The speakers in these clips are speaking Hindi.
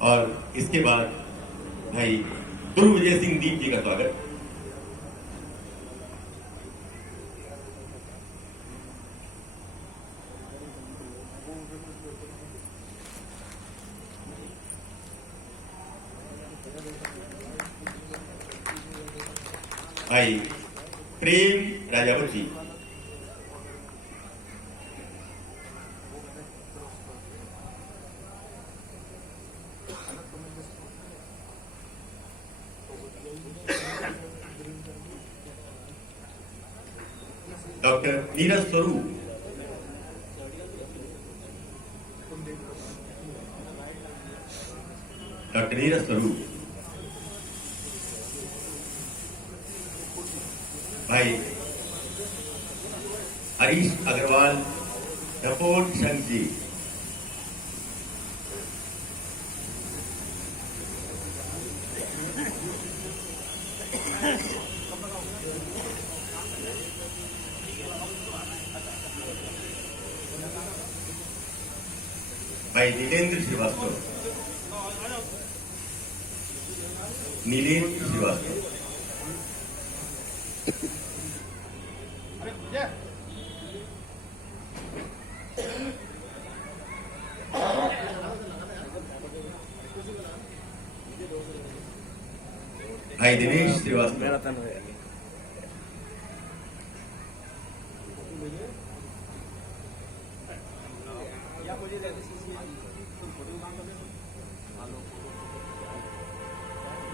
और इसके बाद भाई दुर्विजय सिंह दीप जी का स्वागत। भाई प्रेम राजावत जी, डॉक्टर नीरज स्वरूप, डॉक्टर नीरज स्वरूप, भाई हरीश अग्रवाल, रपोर्ट शंख जी, भाई नीलेंद्र श्रीवास्तव, नीलेंद्र श्रीवास्तव, भाई दिनेश श्रीवास्तव,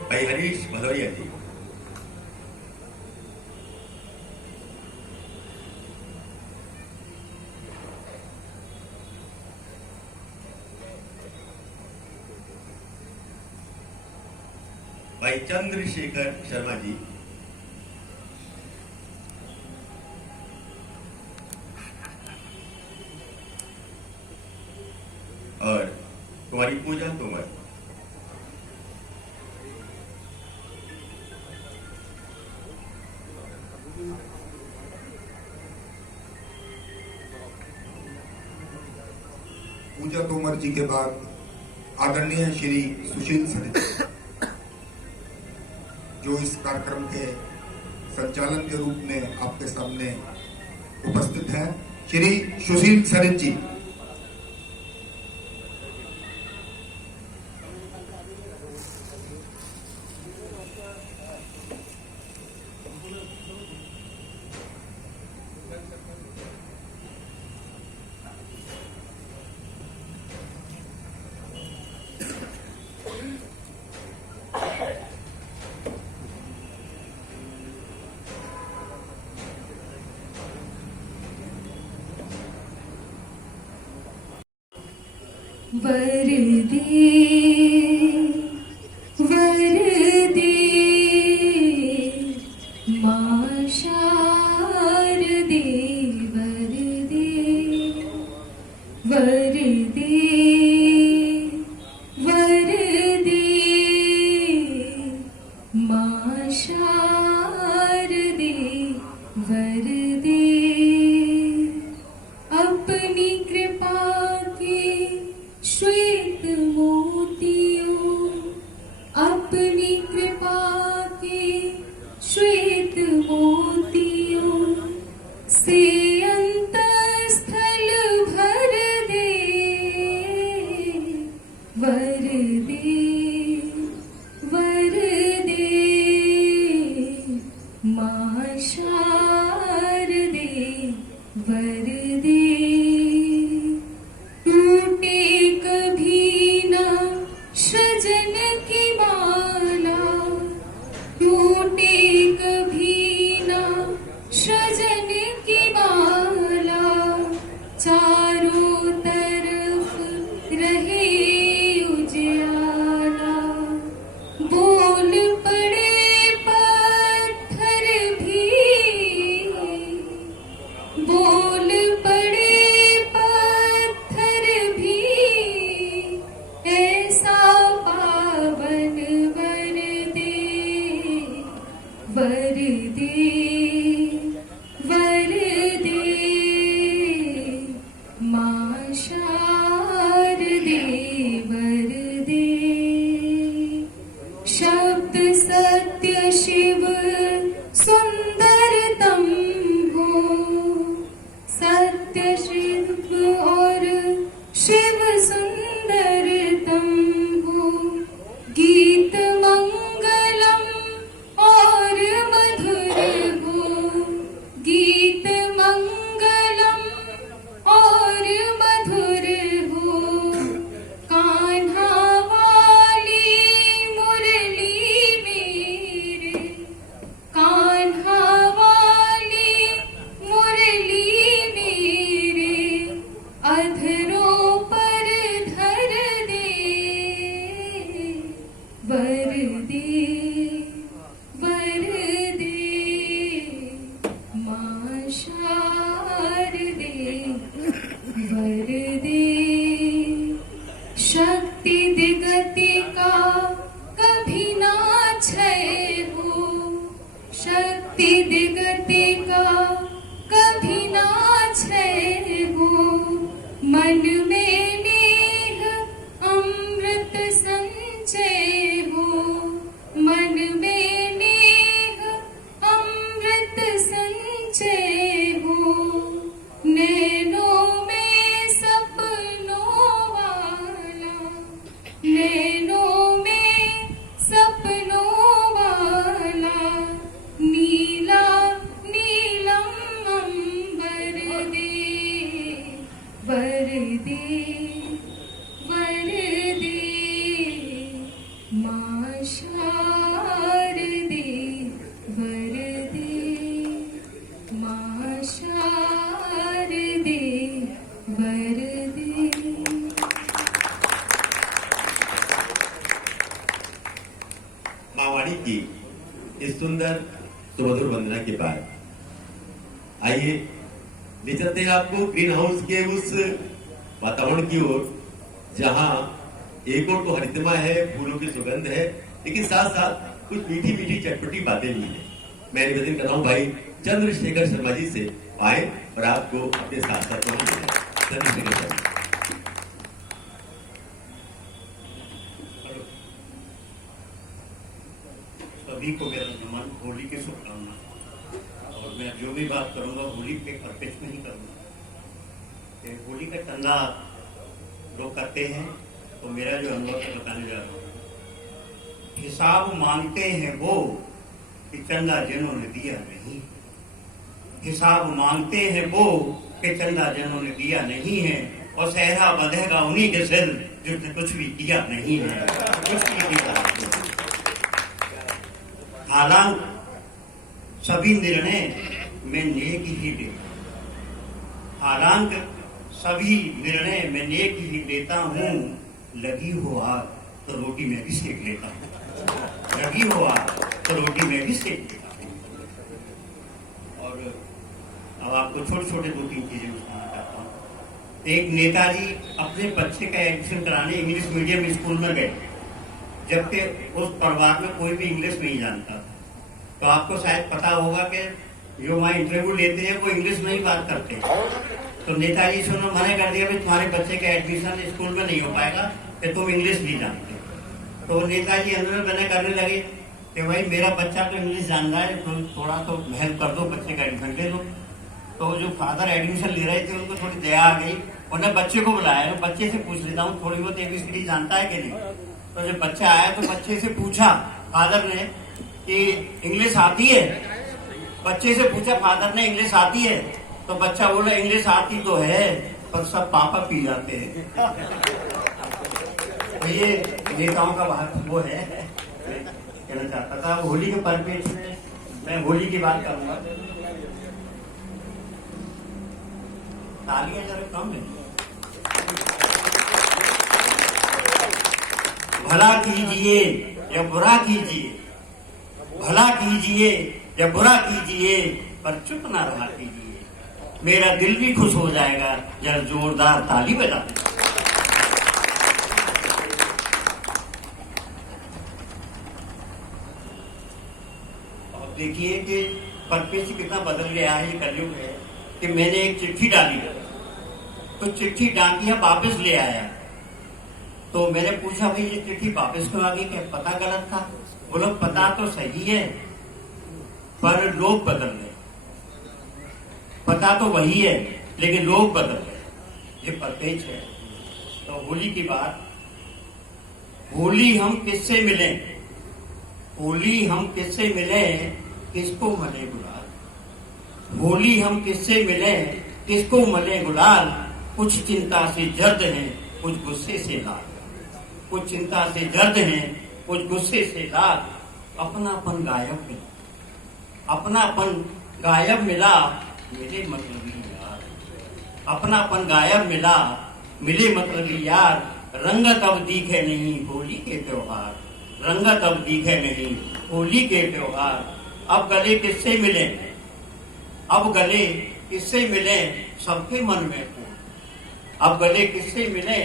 भाई हरीश भदौरिया जी, भाई चंद्रशेखर शर्मा जी, और कुमारी पूजा तोमर, पूजा तोमर जी के बाद आदरणीय श्री सुशील सरित जो इस कार्यक्रम के संचालन के रूप में आपके सामने उपस्थित हैं। श्री सुशील सरित जी, वरदे वरदे मां शारदे वरदे वरदे वरदे मां शारदे वरदे अपनी कृपा के श्वेत मोतियों, अपनी कृपा के श्वेत मोतियों से अंतःस्थल भर दे वर दे मां शारदे वर दे। टूटे कभी ना सृजन की माला, टूटे कभी ना सृजन की माला, चारों तरफ रहे उजियारा। बोल पड़े पत्थर भी, बोल शारदे वरदे शक्ति दिगति का कभी ना क्षय हो, शक्ति दिगति का कभी ना क्षय हो, मन में नेह अमृत संचय हो, मन में नेह अमृत संचय हो, नैनों में सपनों वाला, नैनों में सपनों वाला, नीला नीलम अंबर दे वरदे वरदे मां शारदे वरदे मां शारदे वरदे। माँ वाणी की इस सुंदर सुमधुर वंदना के बाद आइए ले चलते हैं आपको ग्रीन हाउस के उस वातावरण की ओर जहां एक ओर तो हरितमा है, फूलों की सुगंध है, लेकिन साथ साथ कुछ मीठी मीठी चटपटी बातें भी हैं। मैं निवेदन कर रहा हूं भाई चंद्रशेखर शर्मा जी से आए और आपको अपने साथ साथ चंद्रशेखर शर्मा। सभी को मेरा नमन, होली की शुभकामना। और मैं जो भी बात करूंगा होली पे अपेक्ष नहीं करूंगा। होली का चंदा लोग करते हैं तो मेरा जो अनुभव है बताने जा रहा हूँ। हिसाब मांगते हैं वो कि चंदा जिन्होंने दिया नहीं, हिसाब मांगते हैं वो कि चंदा जिन्होंने दिया नहीं है, और सहरा बंधेगा उन्हीं के सिर जिसने कुछ भी किया नहीं है, कुछ भी किया नहीं। हालांकि सभी निर्णय मैं नेक ही लेता, हालांकि सभी निर्णय मैं नेक ही लेता हूँ, लगी हो आग तो रोटी मैं भी सेक लेता हूँ, लगी हो आग तो रोटी मैं भी सेक लेता हूँ। और अब आपको छोटे छोटे दो तीन चीजें बताना चाहता हूँ। एक नेताजी अपने बच्चे का एडमिशन कराने इंग्लिश मीडियम स्कूल में गए, जबकि उस परिवार में कोई भी इंग्लिश नहीं जानता। तो आपको शायद पता होगा कि जो वहाँ इंटरव्यू लेते हैं वो इंग्लिश में ही बात करते हैं। तो नेताजी से उन्होंने मना कर दिया, भाई तुम्हारे बच्चे का एडमिशन स्कूल में नहीं हो पाएगा कि तुम इंग्लिश नहीं जानते। तो नेताजी अंदर मना करने लगे कि भाई मेरा बच्चा तो इंग्लिश जान रहा है, तो थोड़ा तो हेल्प कर दो, बच्चे का एडमिशन ले दो। तो जो फादर एडमिशन ले रहे थे उनको थोड़ी दया आ गई, उन्होंने बच्चे को बुलाया, तो बच्चे से पूछ लेता हूँ थोड़ी बहुत ABCD जानता है कि नहीं। तो जब बच्चा आया तो बच्चे से पूछा फादर ने कि इंग्लिश आती है, बच्चे से पूछा फादर ने इंग्लिश आती है, तो बच्चा बोला इंग्लिश आती तो है पर सब पापा पी जाते हैं। तो ये नेताओं का बात वो है, कहना चाहता था। होली के परिप्रेक्ष्य में मैं होली की बात करूंगा। तालियां जरा कम है। भला कीजिए या बुरा कीजिए, भला कीजिए या बुरा कीजिए, पर चुप ना रहा कीजिए, मेरा दिल भी खुश हो जाएगा जरा जोरदार ताली बजा दे। और देखिए कि परिपेक्ष कितना बदल गया है, ये कलयुग है कि मैंने एक चिट्ठी डाली तो चिट्ठी डाकिया वापस ले आया। तो मैंने पूछा भाई ये चिट्ठी वापस क्यों आ गई, क्या पता गलत था? बोलो पता तो सही है पर लोग बदल गए, पता तो वही है लेकिन लोग बदल गए, ये परिपेक्ष है। तो होली की बात, होली हम किससे मिले, होली हम किससे मिले, किसको मले गुलाल, होली हम किससे मिले, किसको मले गुलाल, कुछ चिंता से जर्द हैं कुछ गुस्से से लाल, कुछ चिंता से जर्द हैं कुछ गुस्से से लाल, अपनापन गायब मिला, अपनापन गायब मिला, मिले मतलबी यार, अपनापन गायब मिला, मिले मतलबी यार, रंगत अब दिखे नहीं होली के त्योहार, रंगत अब दिखे नहीं होली के त्योहार, अब गले किससे मिले, अब गले किससे मिले सबके मन में खोट। अब गले किससे मिले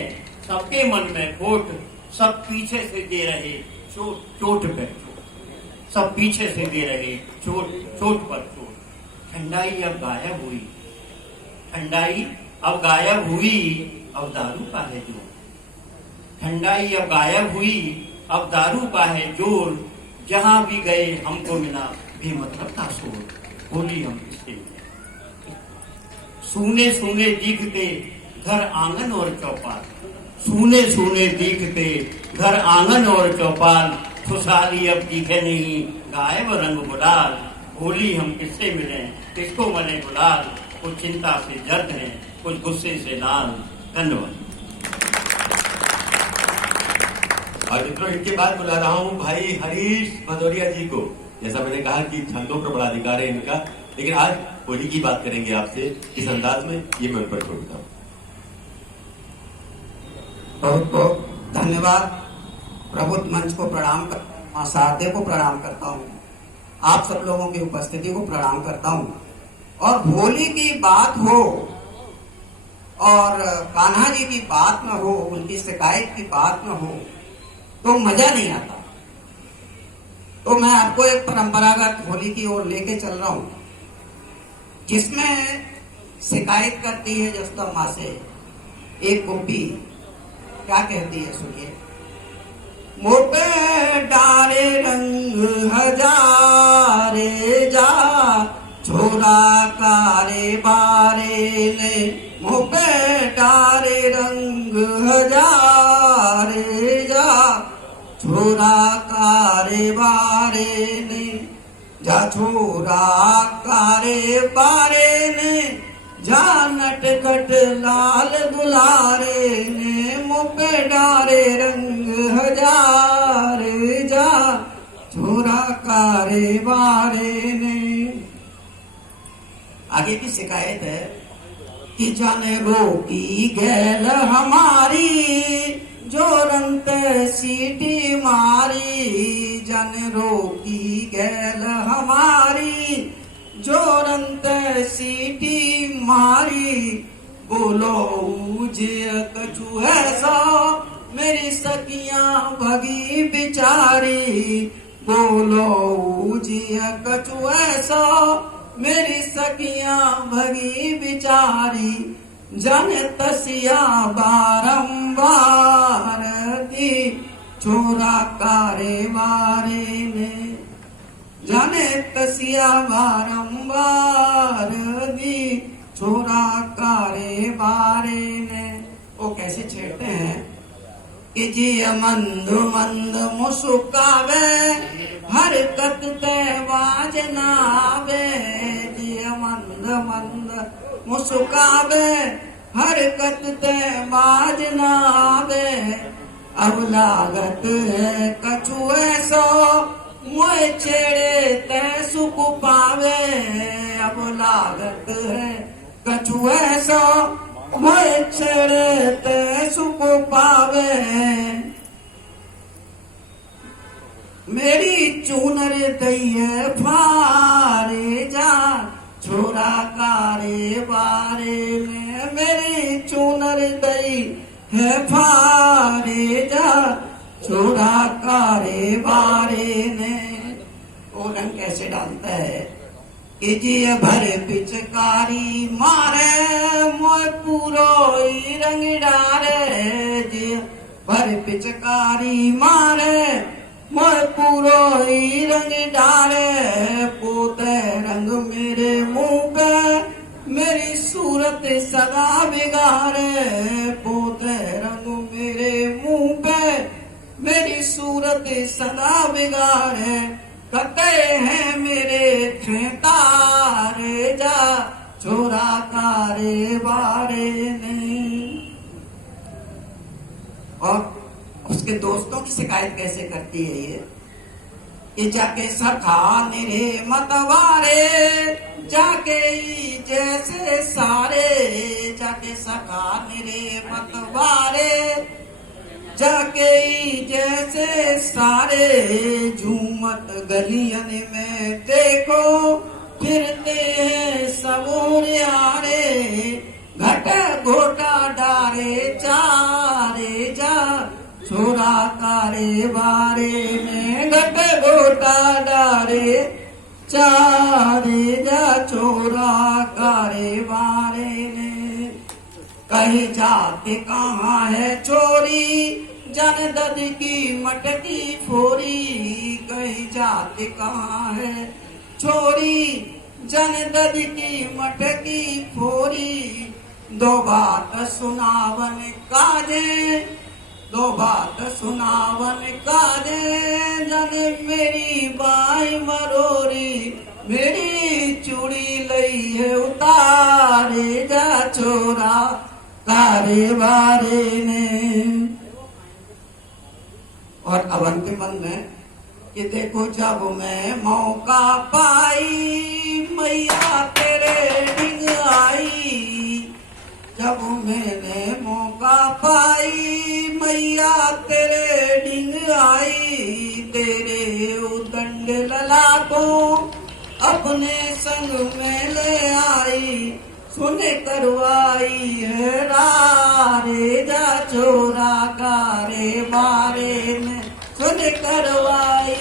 सबके मन में खोट। सब पीछे से दे रहे चोट चोट पे चोट। सब पीछे से दे रहे चोट चोट पर चोट। ठंडाई अब गायब हुई, ठंडाई अब गायब हुई, अब दारू का है जोर। ठंडाई अब गायब हुई, अब दारू का है जोर। जहां भी गए हमको मिला बेमतलब का शोर। बोली हम किससे मिले। सूने सूने दिखते घर आंगन और चौपाल। सूने सूने दिखते घर आंगन और चौपाल। खुशहाली अब दिखे नहीं गायब रंग गुलाल। होली हम किससे मिले किसको मले गुलाल। कुछ चिंता से जर्द है कुछ गुस्से से लाल। धन्यवाद। और मित्रों इनके बाद बुला रहा हूं भाई हरीश भदौरिया जी को। जैसा मैंने कहा कि छंदों पर बड़ा अधिकार है इनका, लेकिन आज होली की बात करेंगे आपसे इस अंदाज में, ये मैं उन पर छोड़ता हूं। बहुत बहुत धन्यवाद। प्रबुद्ध मंच को प्रणाम कर, मां शारदे को प्रणाम करता हूँ, आप सब लोगों की उपस्थिति को प्रणाम करता हूँ। और होली की बात हो और कान्हा जी की बात न हो, उनकी शिकायत की बात न हो तो मजा नहीं आता। तो मैं आपको एक परंपरागत होली की ओर लेके चल रहा हूँ, जिसमें शिकायत करती है जसोदा माँ से एक गोपी। क्या कहती है सुनिए। मोपे डारे रंग हजारे जा छोरा कारे बारे ने। मोपे डारे रंग हजारे जा छोरा कारे बारे ने। जा छोरा कारे बारे ने जा नटखट लाल दुलारे ने। मुपे डारे रंग हजारे जा छोरा कारे बारे ने। आगे की शिकायत है कि जाने रोकी गैल हमारी जो रंत सीटी मारी। जन रोकी गैल हमारी जो रंत सीटी मारी। बोलो ऊजे कछु ऐसा मेरी सखियां भगी बिचारी। बोलो ऊजे कछु ऐसा मेरी सखियां भगी बिचारी। जन तसिया बारंबार दी छोरा कारे बारे ने। जाने तसिया बारंबार दी छोरा कारे बारे ने। वो कैसे छेड़ते हैं कि जी मंद मंद मुस्कावे हरकत तेवाज नावे। जी मंद मंद मुस्कावे हरकत तेवाज नावे। अब लागत है कछु ऐसो मोए छेड़े ते सुख पावे। अब लागत है कछु ऐसो मोए छेड़े ते सुख पावे। मेरी चूनर दैये फारे जा छोरा कारे बारे में। मेरी चूनर दई है फारे जा छोरा कारे बारे ने। वो रंग कैसे डालता है कि जी भर पिचकारी मारे मोय पूरो ही रंग डारे। जी भर पिचकारी मारे मोय पूरो ही रंग डारे। पोते रंग मेरे मुंह पे मेरी सूरत सदा बिगाड़े। पोते रंग मेरे मुंह पे मेरी सूरत सदा बिगाड़े। कते हैं मेरे खेतारे जा छोरा कारे बारे ने। और उसके दोस्तों की शिकायत कैसे करती है ये जाके सखा निरे मतवारे। जाके जैसे सारे जाके सखा निरे मतवारे। जाके जैसे सारे झूमत गलियन में देखो फिरते हैं सबूरियारे, घट घोटा डारे चारे जा, छोरा कारे बारे में घट घोटा डारे चारे जा, छोरा कारे बारे में। कहीं जाते कहाँ है चोरी, जन दद की मटकी फोरी, कहीं जाते कहाँ है चोरी, जन दद की मटकी फोरी। दो बात सुनावन काजे, दो बात सुनावन काजे, जन मेरी बाई मरोरी, मेरी चूड़ी लई है उतारे जा, छोरा तारे बारे ने। और अब अंतिम मन में कि देखो जब मैं मौका पाई, मैया तेरे डिंग आई, जब मैंने मौका पाई, मैया तेरे डिंग आई, तेरे उदंड लला को अपने संग में ले आई, सुने करवाई है रारे जा, छोरा कारे बारे में, सुने करवाई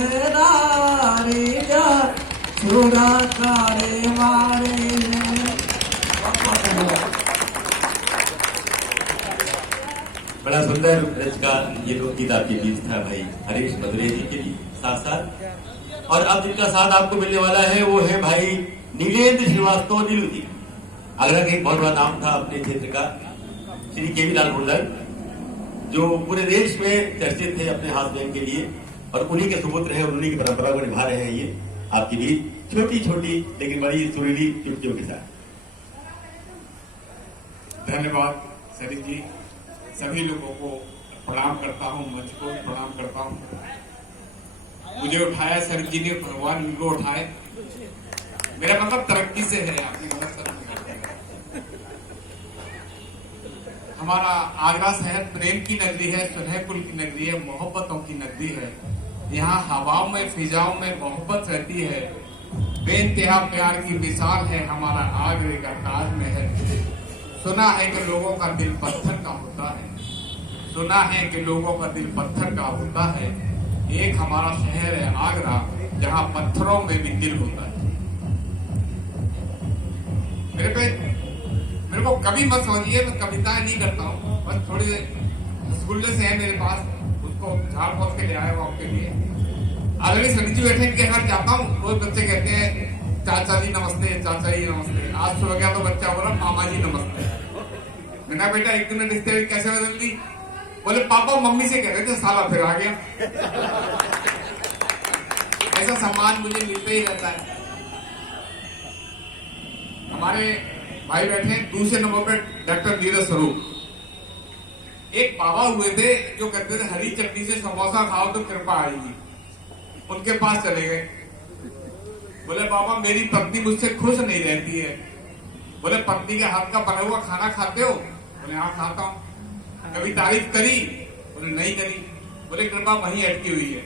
है रारे जा, छोरा कारे बारे में। बड़ा सुंदर रच का ये लोकगीत आपके बीच था भाई हरीश मधुरे जी के लिए साथ साथ। और अब जिनका साथ आपको मिलने वाला है वो है भाई नीलेंद्र श्रीवास्तव नीलू जी। आगरा का एक बहुत बड़ा नाम था अपने क्षेत्र का श्री केवी लाल मुंडल, जो पूरे देश में चर्चित थे अपने हाथ व्यंग के लिए, और उन्हीं के सुपुत्र हैं और उन्हीं की परंपरा को निभा रहे हैं ये आपके बीच छोटी छोटी लेकिन बड़ी सुरीली चुटकियों के साथ। धन्यवाद सरित जी, सभी लोगों को प्रणाम करता हूँ, मंच को प्रणाम करता हूँ। मुझे उठाया सरित जी ने, भगवान उनको उठाए। मेरा मतलब तरक्की से है, आपकी मदद तरक्की करते हैं। हमारा आगरा शहर प्रेम की नगरी है, सुलह कुल की नगरी है, मोहब्बतों की नगरी है। यहाँ हवाओं में फिजाओं में मोहब्बत रहती है, बेइंतहा प्यार की मिसाल है हमारा आगरे का ताजमहल। सुना है कि लोगों का दिल पत्थर का होता है, सुना है कि लोगों का दिल पत्थर का होता है। एक हमारा शहर है आगरा, जहाँ पत्थरों में भी दिल होता है। मेरे को कभी मत समझिए, मैं कविताएं नहीं करता हूँ, बस थोड़ी रसगुल्ले से है मेरे पास, उसको झाड़ फूक के ले आया हूँ आपके लिए। अगर सरित जी बैठे के घर जाता हूँ, रोज बच्चे कहते हैं चाचा जी नमस्ते, चाचा जी नमस्ते। आज सुबह गया तो बच्चा बोला मामा जी नमस्ते। मैंने बेटा एक दिन रिश्ते कैसे बदल दी? बोले पापा मम्मी से कह रहे थे, साला फिर आ गया। ऐसा सम्मान मुझे मिलता ही रहता है। हमारे भाई बैठे दूसरे नंबर पर डॉक्टर नीरज स्वरूप। एक बाबा हुए थे जो कहते थे हरी चटनी से समोसा खाओ तो कृपा आएगी। उनके पास चले गए, बोले बाबा मेरी पत्नी मुझसे खुश नहीं रहती है। बोले पत्नी के हाथ का बना हुआ खाना खाते हो? बोले हाँ खाता हूँ। कभी तारीफ करी? बोले नहीं करी। बोले कृपा वहीं अटकी हुई है,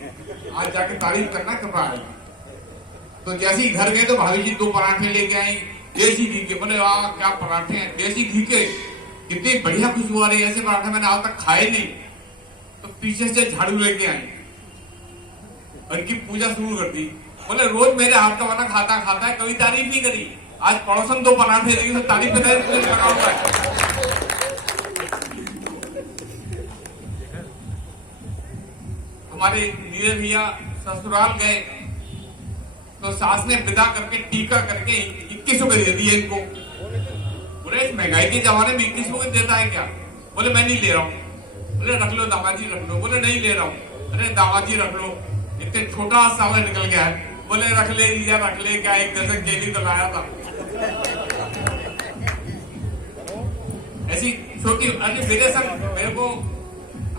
आज जाके तारीफ करना कृपा आएगी। तो जैसे ही घर गए तो भाभी जी 2 पराठे लेके आई देसी घी के। बोले वाह क्या पराठे हैं देसी घी के, कितनी बढ़िया खुशबू आ रही है, ऐसे पराठे मैंने आज तक खाए नहीं। तो पीछे से झाड़ू लेके आई और इनकी पूजा शुरू कर दी। बोले रोज मेरे हाथ का बना खाता खाता है, कभी तारीफ नहीं करी। आज पड़ोसन 2 पराठे देगी तो तारीफ पे तारीफ लगा हुआ है। हमारे नीरज भैया ससुराल गए तो सास ने विदा करके टीका करके 21 रुपए दे दिए इनको। बोले इस महंगाई के जमाने में 21 रुपए देता है क्या? बोले मैं नहीं ले रहा हूँ। बोले रख लो दामाजी रख लो। बोले नहीं ले रहा हूँ। अरे दामाजी रख लो, इतने छोटा सावन निकल गया है। बोले रख ले रिया रख ले, क्या एक दशक केली तो लाया था। ऐसी छोटी अरे मेरे संग मेरे को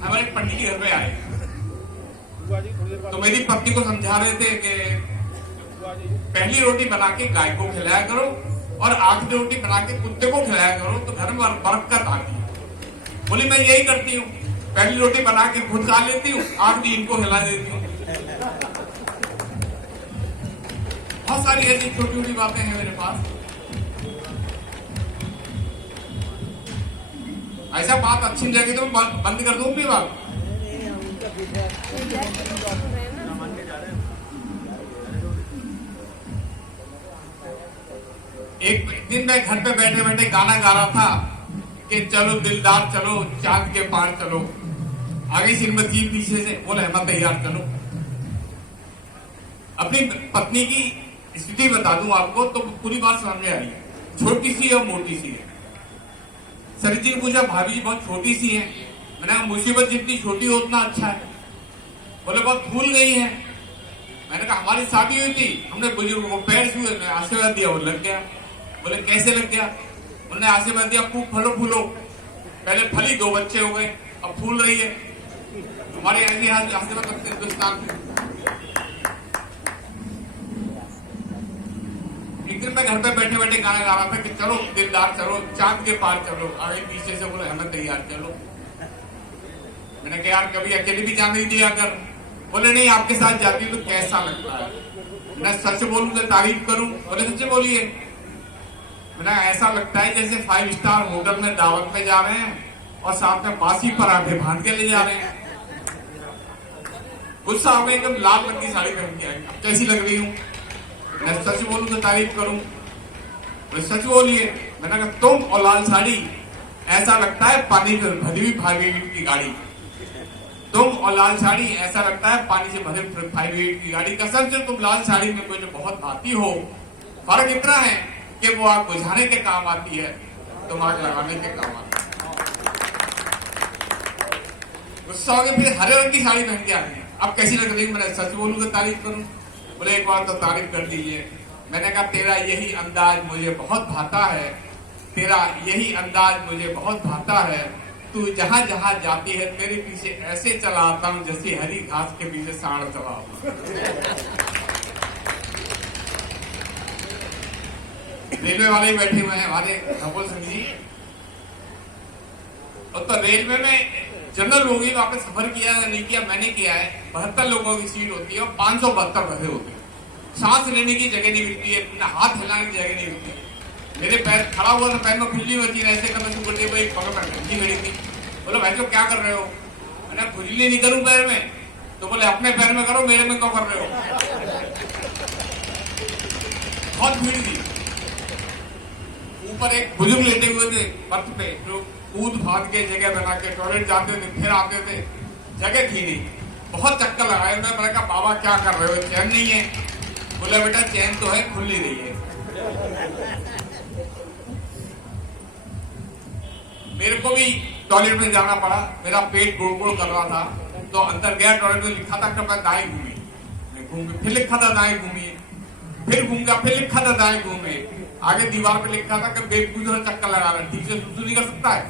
हमारे पंडित जी घर पे आए तो मेरी पत्नी को समझा रहे थे कि पहली रोटी बना के गाय को खिलाया करो और आखिरी रोटी बना के कुत्ते को खिलाया करो तो घर में बरकत आती है। बोली मैं यही करती हूँ, पहली रोटी बना के खुद खा लेती हूँ, आखिरी इनको खिला देती हूँ। बहुत सारी ऐसी छोटी छोटी बातें हैं मेरे पास। ऐसा बात अच्छी नहीं लगी तो मैं बंद कर दूं अपनी बात। एक दिन मैं घर पे बैठे बैठे गाना गा रहा था कि चलो दिलदार चलो चांद के पार चलो। आगे श्रीमती पीछे से बोले हम तैयार चलो। अपनी पत्नी की स्थिति बता दूं आपको तो पूरी बात समझ में आई। छोटी सी और मोटी सी है। सरित जी ने पूछा भाभी जी बहुत छोटी सी है। मैंने कहा मुसीबत जितनी छोटी हो उतना अच्छा है। बोले बहुत फूल गई है। मैंने कहा हमारी शादी हुई थी, हमने बुजुर्गों को पैर छुए, मैं आशीर्वाद दिया, वो लग गया। बोले कैसे लग गया? उन्होंने आशीर्वाद दिया खूब फलो फूलो। पहले फली 2 बच्चे हो गए, अब फूल रही है। हमारे ऐसे आशीर्वाद करते हिंदुस्तान में। एक दिन मैं घर पे बैठे बैठे गाना गा रहा था कि चलो दिलदार चलो चांद के पार चलो। आगे पीछे से बोले हमें तैयार चलो। मैंने कहा यार कभी अकेले भी जाने दिया कर। बोले नहीं आपके साथ जाती तो कैसा लगता है? मैं सच बोलूं तो तारीफ करूं? बोले सच बोलिए। मैंने ऐसा लगता है जैसे 5 स्टार होटल में दावत में जा रहे हैं और साथ में बासी पराठे भांज के ले जा रहे हैं। गुस्सा हो गया, एकदम लाल रंग की साड़ी पहन के आई। कैसी लग रही हूँ? मैं सच बोलूं तो तारीफ करूं? बोले सच बोलिए। मैंने कहा तुम और लाल साड़ी ऐसा लगता है पानी से भरी हुई 5 की गाड़ी। तुम और लाल साड़ी ऐसा लगता है पानी से भरे 5 की गाड़ी। कसम से तुम लाल साड़ी में मुझे बहुत भाती हो। फर्क इतना है कि वो आग बुझाने के काम आती है, तुम आग लगाने के काम आती है। गुस्सा हो गया, फिर हरे रंग की साड़ी पहन के आ गई। अब कैसी लग रही? मैंने सच बोलूं तो तारीफ करूं? बोले एक बार तो तारीफ कर दीजिए। मैंने कहा तेरा यही अंदाज मुझे बहुत भाता है, तेरा यही अंदाज मुझे बहुत भाता है। तू जहां जहां जाती है तेरे पीछे ऐसे चला आता हूं जैसे हरी घास के पीछे सांड चला आता। रेलवे वाले बैठे हुए हैं हमारे धवल सिंह जी। और तो रेलवे में जनरल लोग आपने सफर किया या नहीं किया? मैंने किया है। 72 लोगों की सीट होती है और 572 बसे होते हैं। सांस लेने की जगह नहीं मिलती है, हाथ हिलाने की जगह नहीं मिलती है। मेरे पैर खड़ा हुआ था, पैर में खुजली होती है, ऐसे करना शुरू कर दिया। भाई पकड़ घंटी खड़ी थी। बोले भाई तो क्या कर रहे हो? मैंने खुजली नहीं करूं पैर में। तो बोले अपने पैर में करो, मेरे में क्यों कर रहे हो? बहुत भीड़ थी। ऊपर एक बुजुर्ग लेटे हुए थे बर्थ पे, जो कूद फाद के जगह बना के टॉयलेट जाते थे फिर आते थे। जगह थी नहीं, बहुत चक्कर लगाए। मैंने कहा बाबा क्या कर रहे हो, चैन नहीं है? बोले बेटा चैन तो है, खुल नहीं रही है। मेरे को भी टॉयलेट में जाना पड़ा। मेरा पेट गुड़ गुड़ कर रहा था तो अंदर गया। टॉयलेट में लिखा था कृपया दाएं घूमिए। मैं घूम के फिर लिखा था दाएं घूमिए, फिर घूम गया, फिर लिखा था दाएं घूमिए। आगे दीवार पे लिखा था कि बेवकूफ चक्कर लगा रहा है, ठीक से सुसु नहीं कर सकता है।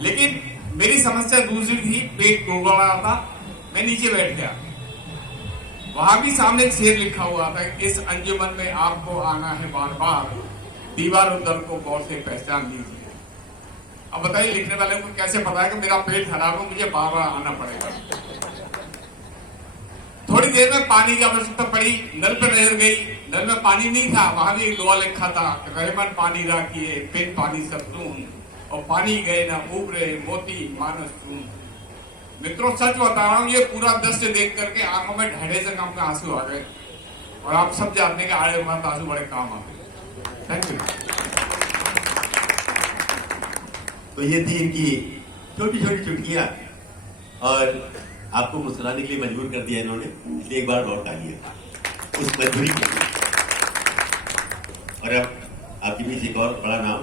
लेकिन मेरी समस्या दूसरी थी, पेट गुड़गुड़ा रहा था। मैं नीचे बैठ गया। वहां भी सामने एक शेर लिखा हुआ था, इस अंजुमन में आपको आना है बार बार, दीवार और दर को गौर से पहचान लीजिए। अब बताइए लिखने वाले को कैसे पता है कि मेरा पेट खराब है, मुझे बार बार आना पड़ेगा। थोड़ी देर में पानी की आवश्यकता पड़ी। नल पर नजर गई, नल में पानी नहीं था। वहां भी एक दुआ लिखा था, रहमत पानी राखिए, फिर पानी सबसून, और पानी गए ना उबरे मोती मानस चून। मित्रों सच बता रहा हूं, ये पूरा दृश्य देख करके आंखों में ढेरे से काम का आंसू आ गए। और आप सब जानते हैं कि आड़े मत आंसू बड़े काम आते। Thank you. तो ये थी इनकी छोटी छोटी चुटकियां और आपको मुस्कुराने के लिए मजबूर कर दिया इन्होंने, इसलिए एक बार और तालियां उस मजबूरी के लिए। और अब आपके बीच एक और बड़ा नाम,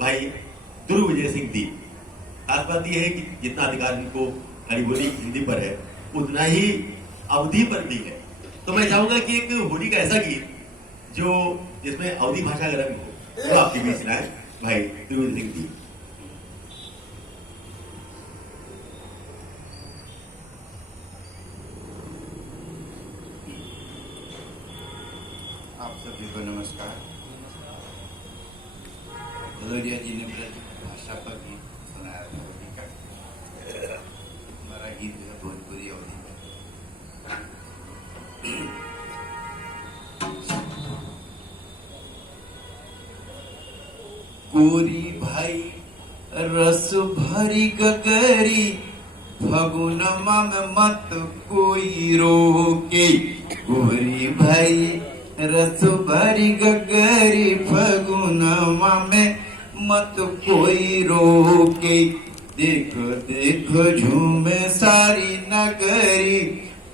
भाई ध्रुव विजय सिंह दी। खास बात यह है कि जितना अधिकार इनको खड़ी बोली हिंदी पर है, उतना ही अवधि पर भी है। तो मैं चाहूंगा कि एक होली का ऐसा गीत जो जिसमें अवधि भाषा का रंग हो, तो आपके बीच सुनाए भाई ध्रुव विजय सिंह दी। आप सभी को नमस्कार। भदौरिया जी ने ब्रज भाषा पर गीत सुनाया था, होली का। हमारा गीत जो है भोजपुरी अवधि में। गोरी भाई रस भरी गगरी फगुनमा में मत कोई रोके। गोरी भाई रस भरी गगरी फगुनमा में मत कोई रोके। देखो देखो झूमे सारी नगरी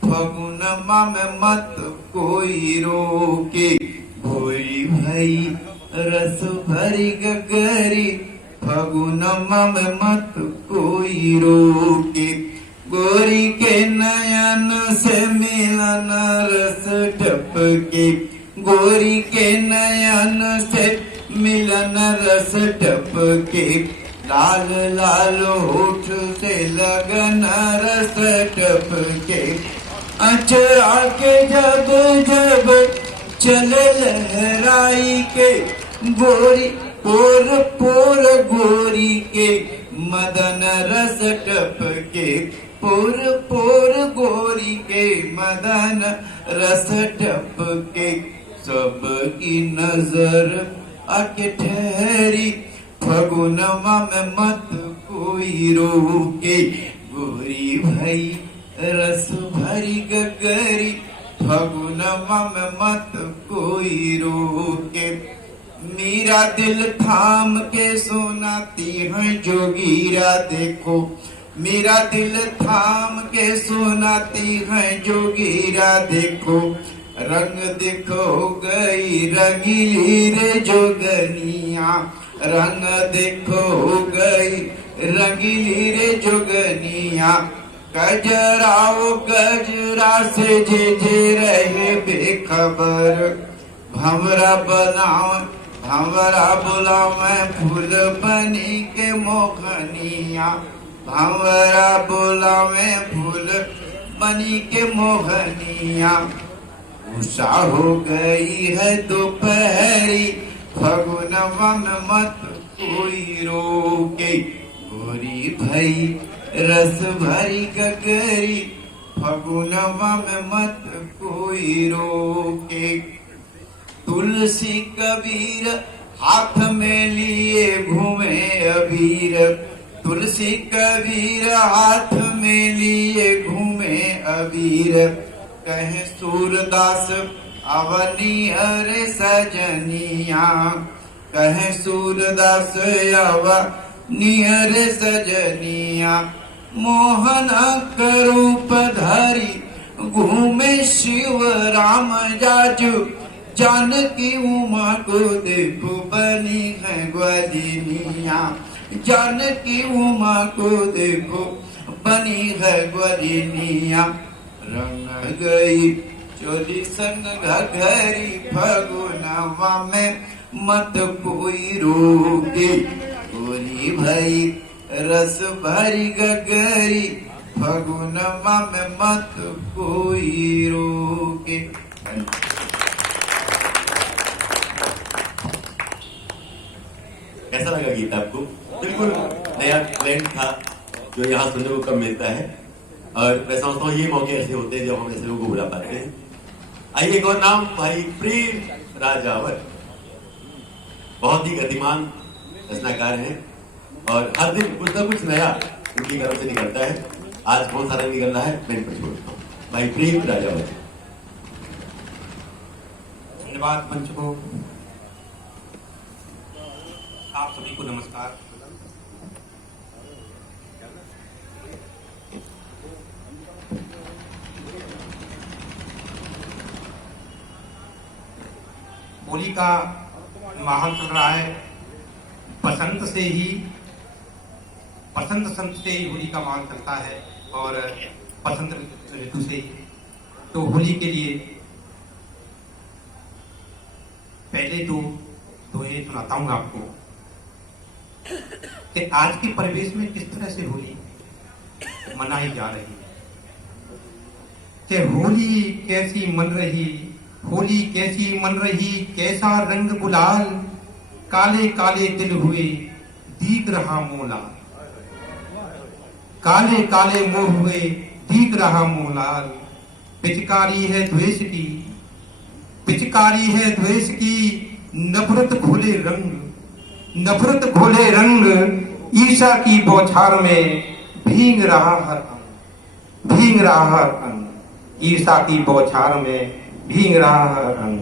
फगुनमा में मत कोई रोके। गोरी भाई रस भरी गगरी फगुनमा में मत कोई रोके। गोरी के नयन से मिलन रस टपके। गोरी के नयन से मिलन रस टपके। लाल लाल होठ से लगन रस टपके। अचरा के जब जब चले लहराई के गोरी पोर पोर गोरी के मदन रस टपके। पोर पोर गोरी के मदन रस टपके। सबकी नजर आके ठहरी फगुनमा में मत कोई रोके। गोरी भाई रस भरी गगरी फगुनमा में मत कोई रोके। मेरा दिल थाम के सुनाती है जोगीरा देखो। मेरा दिल थाम के सुनाती है जोगीरा देखो। रंग देखो गई रंगीली रे जोगनिया। रंग देखो गई रंगीली रे जोगनिया। गजराओ गजरा से जे रहे बेखबर। भंवरा बनाओ भंवरा बुलाओ मैं फूल बनी के मोहनिया। भंवरा बुलाओ मैं फूल बनी के मोहनिया। उषा हो गई है दोपहरी फगुनमा में मत कोई रोके। गोरी भाई रस भरी गगरी फगुनमा में मत कोई रोके। तुलसी कबीर हाथ में लिए घूमे अबीर। तुलसी कबीर हाथ में लिए घूमे अबीर। कहे सूरदास अवनी अरे सजनिया। कहे सूरदास अवनी अरे सजनिया। मोहन करूप धारी घूमे शिव राम जाजू। जानकी उमा को देखो बनी है ग्वालिनिया। जानकी उमा को देखो बनी है ग्वालिनिया। रंग गई चोली संग घघरी फगुनवा में मत कोई रोके। गोरी भाई रस भरी गगरी फगुनवा में मत कोई रोके। कैसा लगा गीत आपको? बिल्कुल नया ट्रेंड था जो यहाँ सुनने को कम मिलता है। और मैं समझता हूँ ये मौके ऐसे होते हैं जब हम ऐसे लोगों को बुला पाते हैं। आइए एक और नाम भाई प्रेम राजावत। बहुत ही गतिमान रचनाकार हैं और हर दिन कुछ ना कुछ नया उनकी तरफ से निकलता है। आज कौन सा रंग निकल रहा है मैं पर छोड़ता हूँ। भाई प्रेम राजावत। धन्यवाद मंच को। आप सभी को नमस्कार। होली का माहौल चल रहा है। बसंत संत से ही होली का माहौल चलता है और बसंत ऋतु से ही। तो होली के लिए पहले दो दोहे सुनाता हूँ आपको कि आज के परिवेश में किस तरह से होली मनाई जा रही है। कि होली कैसी मन रही, होली कैसी मन रही, कैसा रंग गुलाल, काले काले तिल हुए दीग रहा मोला। काले काले मोह हुए दीग रहा मोलाल। पिचकारी है द्वेष की, पिचकारी है द्वेष की, नफरत घोले रंग, नफरत घोले रंग, ईर्ष्या की बौछार में भीग रहा हर अंग, भीग रहा हर अंग, ईर्ष्या की बौछार में भीग रहा हर अंग।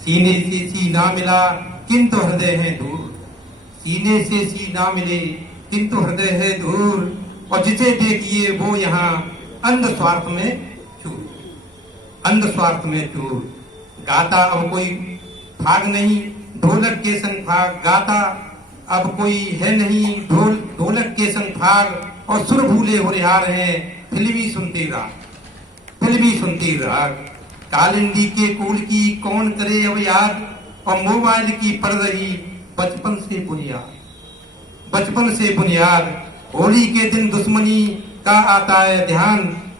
सीने से सीना मिला किंतु हृदय है दूर, सीने से सीना मिले किंतु हृदय है दूर, और जिसे देखिए वो यहाँ अंध स्वार्थ में चूर, अंध स्वार्थ में चूर। गाता अब कोई फाग नहीं, ढोलक के संग फाग गाता अब कोई है नहीं, ढोलक के संग फाग, और सुर भूले हो रिहार हैं फिल्मी सुनते राग, फिल्मी सुनते राग। कालिंदी के कुल की कौन करे अब याद, और मोबाइल की पड़ रही बचपन से बुनियाद, बचपन से बुनियाद। होली के दिन दुश्मनी का आता है ध्यान,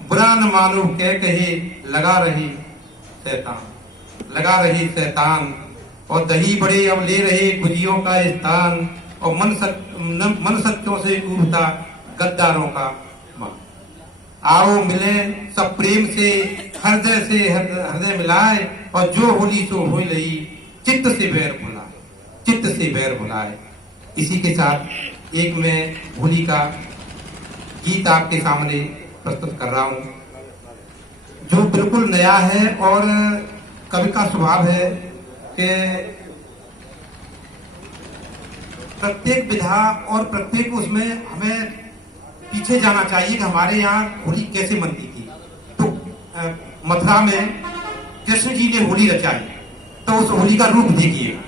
बुरा न मानो कहे लगा रही शैतान, लगा रही शैतान। और दही बड़े अब ले रहे गुजियों का स्थान, और मन सत्यों से उभता गद्दारों का मन। आओ मिले सब प्रेम से हृदय मिलाए, और जो होली सो हो लई चित्त से बैर भुलाए, चित्त से बैर भुलाए। इसी के साथ एक मैं होली का गीत आपके सामने प्रस्तुत कर रहा हूं, जो बिल्कुल नया है। और कवि का स्वभाव है कि प्रत्येक विधा और प्रत्येक उसमें हमें पीछे जाना चाहिए कि हमारे यहाँ होली कैसे मनती थी। तो मथुरा में कृष्ण जी ने होली रचाई, तो उस होली का रूप देखिए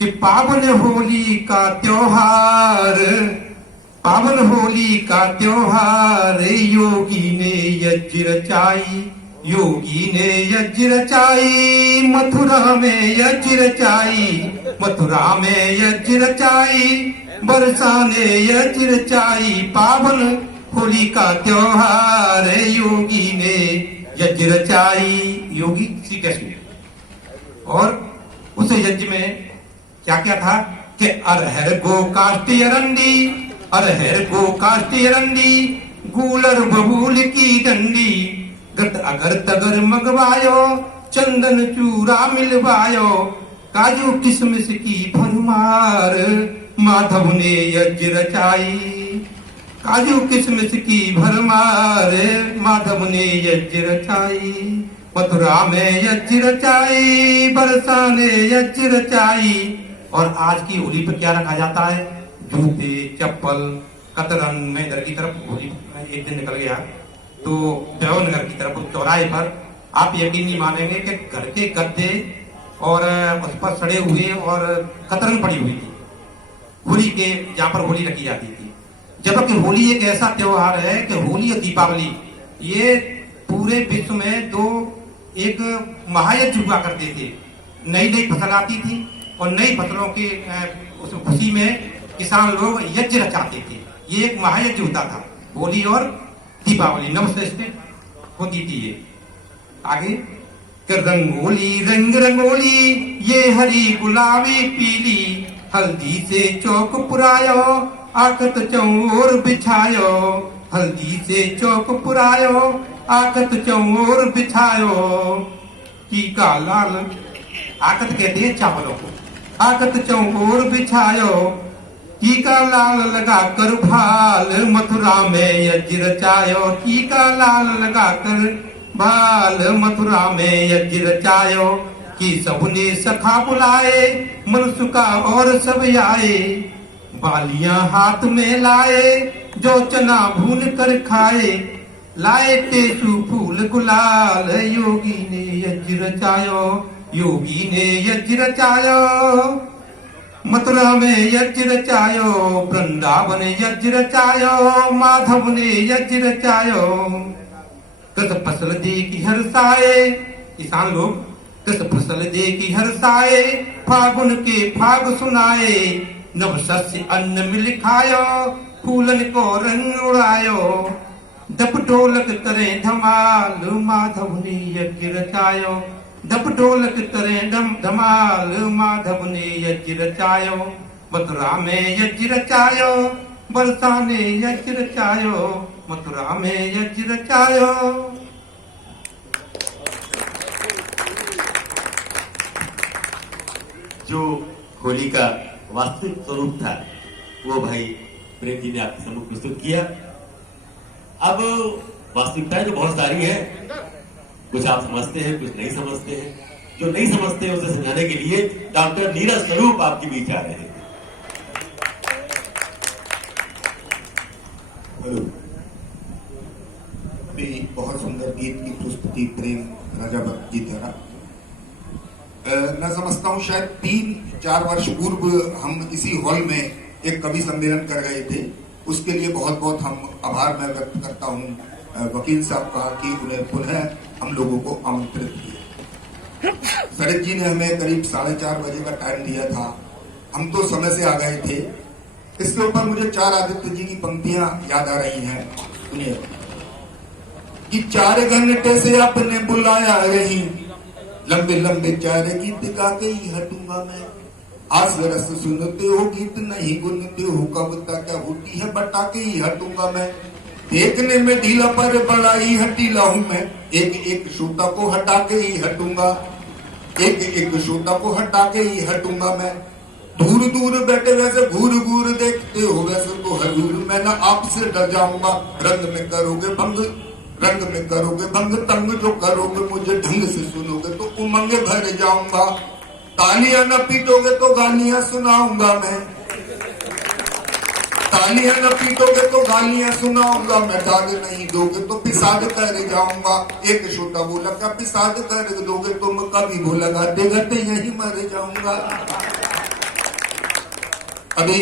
कि पावन होली का त्योहार, पावन होली का त्योहार, योगी ने यज्ञ रचाई, योगी ने यज्ञ रचाई, मथुरा में यज्ञ रचाई, मथुरा में यज्ञ रचाई, बरसा ने यज्ञ रचाई। पावन होली का त्योहार, योगी ने यज्ञ रचाई, योगी श्री कृष्ण। और उस यज्ञ में क्या क्या था कि अरहर गो काष्टी अरंडी, अरहर गो काष्टी अरंडी, गूलर बबूल की डंडी, गट अगर तगर मगवायो, चंदन चूरा मिलवायो, काजू किशमिश की भरमार, माधव ने यज्ञ रचाई, काजू किशमिश की भरमार, माधव ने यज्ञ रचाई। मथुरा में यज्ञ रचाई, बरसा ने यज्ञ रचाई। और आज की होली पर क्या रखा जाता है? जूते, चप्पल, कतरन। मैं इधर की तरफ होली में एक दिन निकल गया तो देवनगर की तरफ चौराहे पर, आप यकीन नहीं मानेंगे कि घर के गद्दे और उस पर सड़े हुए और कतरन पड़ी हुई थी होली के, जहाँ पर होली रखी जाती थी। जबकि होली एक ऐसा त्योहार है कि होली और दीपावली ये पूरे विश्व में दो एक महायज्ञ हुआ करते थे। नई नई फसल आती थी और नई फसलों के उस खुशी में किसान लोग यज्ञ रचाते थे। ये एक महायज्ञ होता था, होली और दीपावली नवश्रेष्ठ होती थी। ये आगे रंगोली रंग रंगोली, ये हरी गुलाबी पीली, हल्दी से चौक पुरायो, आकत चौर बिछायो, हल्दी से चौक पुरायो, आकत चौर बिछायो। टीका लाल, आकत कहते हैं चावलों को, आकत चौर बिछायो, टीका लाल लगा कर भाल, मथुरा में यज्ञ रचायो, टीका लाल लगा कर भाल, मथुरा में यज्ञ रचायो। कि सबने सखा बुलाए, मनसुका और सब आए, बालियां हाथ में लाए, जो चना भून कर खाए, लाए टेसू फूल गुलाल, योगी ने यज्ञ रचायो, योगी ने यज्ञ रचायो। मथुरा में यज्ञ रचायो, वृंदावन यज्ञ रचायो, माधव ने यज्ञ रचायो। कृत फसल देखी हर्षाए, किसान लोग कृत फसल देखी हर्षाए, फागुन के फाग सुनाए, नव शस्य अन्न मिल खायो, फूलन को रंग उड़ायो। डप ढोलक करें धमाल, माधव ने यज्ञ रचायो, डप ढोलक करें धमाल, माधव ने यज्ञ रचायो। मथुरा में यज्ञ रचायो, बरसा ने यज्ञ रचायो, मथुरा में यज्ञ रचायो। जो होली का वास्तविक स्वरूप था वो भाई प्रेम जी ने आपके सम्मुख प्रस्तुत किया। अब वास्तविकताएं तो बहुत सारी है, कुछ आप समझते हैं, कुछ नहीं समझते हैं। जो नहीं समझते हैं उसे समझाने के लिए डॉक्टर नीरज स्वरूप आपके बीच आ रहे हैं। हेलो। बहुत सुंदर गीत की प्रस्तुति प्रेम राजा भक्त जी द्वारा। मैं समझता हूँ शायद 3-4 वर्ष पूर्व हम इसी हॉल में एक कवि सम्मेलन कर गए थे। उसके लिए बहुत बहुत हम आभार मैं व्यक्त करता हूँ वकील साहब का कि उन्हें पुनः हम लोगों को आमंत्रित किया। शरद जी ने हमें करीब 4:30 बजे का टाइम दिया था, हम तो समय से आ गए थे। इसके ऊपर मुझे 4 आदित्य जी की पंक्तियां याद आ रही हैं, सुनिए। कि 4 घंटे से आपने बुलाया रही, लंबे लंबे 4 गीत गा के ही हटूंगा मैं। हास रस सुनते हो गीत नहीं गुनते हो, कविता क्या होती है बता के ही हटूंगा मैं। देखने में ढीला पर बड़ा ही हटीला हूं मैं, एक एक श्रोता को हटा के ही हटूंगा, एक एक श्रोता को हटा के ही हटूंगा मैं। दूर दूर बैठे वैसे घूर घूर देखते हो वैसे तो हजूर मैं ना आपसे डर जाऊंगा। रंग में करोगे भंग, रंग में करोगे भंग, तंग जो करोगे मुझे ढंग से सुनोगे तो उमंग भर जाऊंगा। तालियां न पीटोगे तो गालियां सुनाऊंगा मैं, तालियां न पीटोगे तो गालियां सुनाऊंगा मैं। दाद नहीं दोगे तो पिसाद कर जाऊंगा। एक छोटा बोला क्या पिसाद कर दोगे तुम, कभी बोला गाते गाते यही मर जाऊंगा। अभी